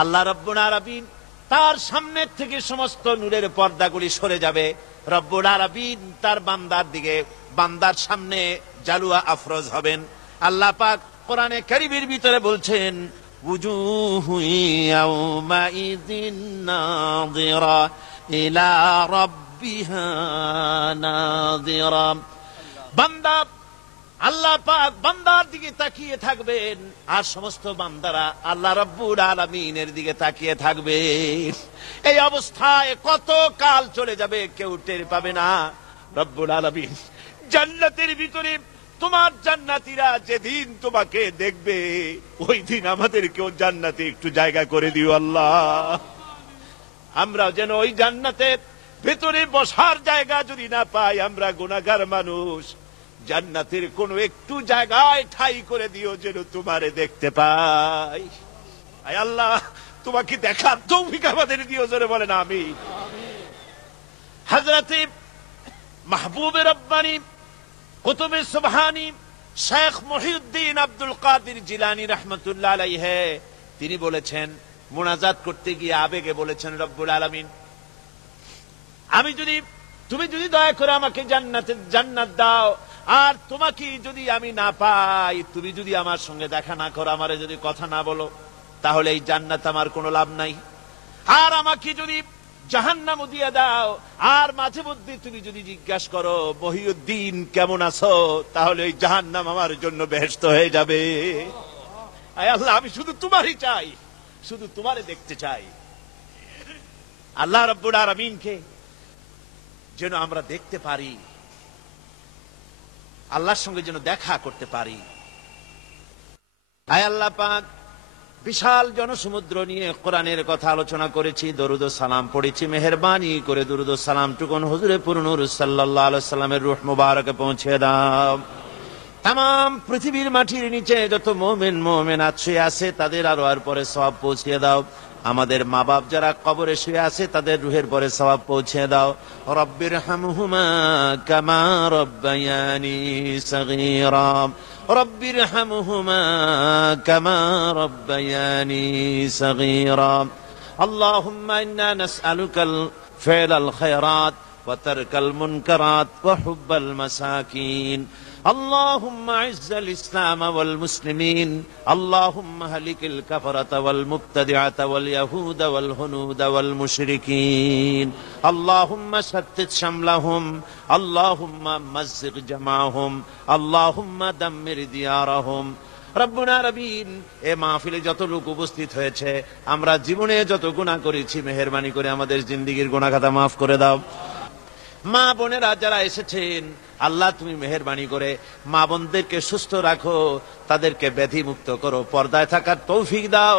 আল্লাহ রব্বুল আলামিন তার সামনের থেকে সমস্ত নূরের পর্দাগুলি সরে যাবে, রব্বুল আলামিন তার বান্দার দিকে, বান্দার সামনে জালুয়া আফরোজ হবেন। আল্লাহ পাক কোরআনে কারীমের ভিতরে বলছেন, উজুহু ইয়াউমাইযিন নাযিরা ইলা রাব্বিহা নাযিরা। বান্দা, আল্লাহ পাক বান্দার দিকে তাকিয়ে থাকবেন, আর সমস্ত বান্দারা আল্লাহ রাব্বুল আলামিনের দিকে তাকিয়ে থাকবে। এই অবস্থায় কত কাল চলে যাবে কেউ টের পাবে না। রব্বুল আলামিন জান্নাতের ভিতরে, তোমার জান্নাতীরা যেদিন তোমাকে দেখবে, ওই দিন আমাদেরকেও জান্নাতে একটু জায়গা করে দিও আল্লাহ। আমরা যেন ওই জান্নাতের ভেতরে বসার জায়গা যদি না পাই, আমরা গুনাহগার মানুষ, জান্নাতের কোন একটু জায়গায় ঠাই করে দিও যেন তোমারে দেখতে পাই। আয় আল্লাহ, তোমাকে দেখার তৌফিক আমাদের দিও, জোরে বলেন আমিন। হযরতে মাহবুবে রব্বানী কুতুবে সুবহানী শেখ মুহিউদ্দিন আব্দুল কাদের জিলানী রাহমাতুল্লাহ আলাইহি তিনি বলেছেন, মুনাজাত করতে গিয়ে আবেগে বলেছেন, রব্বুল আলামিন, তুমি যদি দয়া করে আমাকে জান্নাত দাও, আর তোমাকে যদি আমি না পাই, তুমি যদি আমার সঙ্গে দেখা না করো, আমারে যদি কথা না বলো, তাহলে এই জান্নাত আমার কোনো লাভ নাই। আর আমাকে যদি জাহান্নাম দিয়ে দাও, আর মাঝে মধ্যে তুমি যদি জিজ্ঞাসা করো মহিউদ্দিন কেমন আছো, তাহলে এই জাহান্নাম আমার জন্য বেহেশত হয়ে যাবে। আয় আল্লাহ, আমি শুধু তোমারই চাই, শুধু তোমারে দেখতে চাই। আল্লাহ রাব্বুল আলামিনকে যেন আমরা দেখতে পারি, আল্লাহর সঙ্গে যেন দেখা করতে পারি। আয় আল্লাহ পাক, বিশাল জনসমুদ্র নিয়ে কোরআনের কথা আলোচনা করেছি, দরুদ ও সালাম পড়েছি, মেহেরবানি করে দরুদ ও সালাম টুকুন হুজুরে পুরনুর সাল্লাল্লাহু আলাইহি সাল্লামের রূহ মুবারকে পৌঁছে দাও। তাম পৃথিবীর মাটির নিচে যত মুমিন মুমিনাত শুয়ে আছে, তাদের আর পরে সওয়াব পৌঁছে দাও। আমাদের মা বাপ যারা কবরে শুয়ে আছে, তাদের রুহের পরে সওয়াব পৌঁছে দাও। রব্বির হামহুমা কামা রব্বায়ানি সগীরা, রব্বির হামহুমা কামা রব্বায়ানি সগীরা। আল্লাহুম্মা ইন্না নাসআলুকাল ফি'লাল খায়রাত ওয়া তারকাল মুনকারাত ওয়া হুব্বাল মাসাকিন। اللهم اعز الاسلام والمسلمين، اللهم اهلك الكفرة والمبتدعة واليهود والهنود والمشركين، اللهم شتت شملهم، اللهم مزق جمعهم، اللهم دمر ديارهم। রব্বুনা রবিন, এ মাহফিলে যত লোক উপস্থিত হয়েছে, আমরা জীবনে যত গুনাহ করেছি, মেহেরবানি করে আমাদের জিন্দেগীর গুনাহ খাতা মাফ করে দাও। মা বোনেরা যারা এসেছেন, আল্লাহ তুমি মেহেরবানি করে মা বোনদেরকে সুস্থ রাখো, তাদেরকে ব্যাধি মুক্ত করো, পর্দায় থাকার তৌফিক দাও।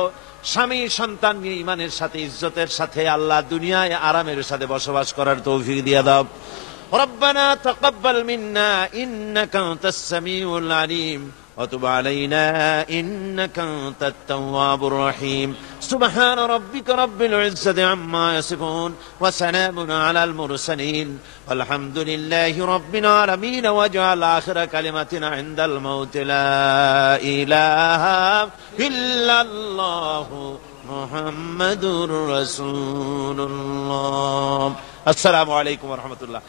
স্বামী সন্তান নিয়ে ইমানের সাথে ইজ্জতের সাথে আল্লাহ দুনিয়ায় আরামের সাথে বসবাস করার তৌফিক দিয়ে দাও। রব্বানা তাকাব্বাল মিন্না ইন্নাকা আনতাস সামিউল আলিম وتب علينا إنك أنت التواب الرحيم. سبحان ربك رب العزة عما يصفون وسلام على المرسلين والحمد لله رب العالمين. واجعل آخر كلمتنا عند الموت لا إله إلا الله محمد رسول الله. السلام عليكم ورحمة الله.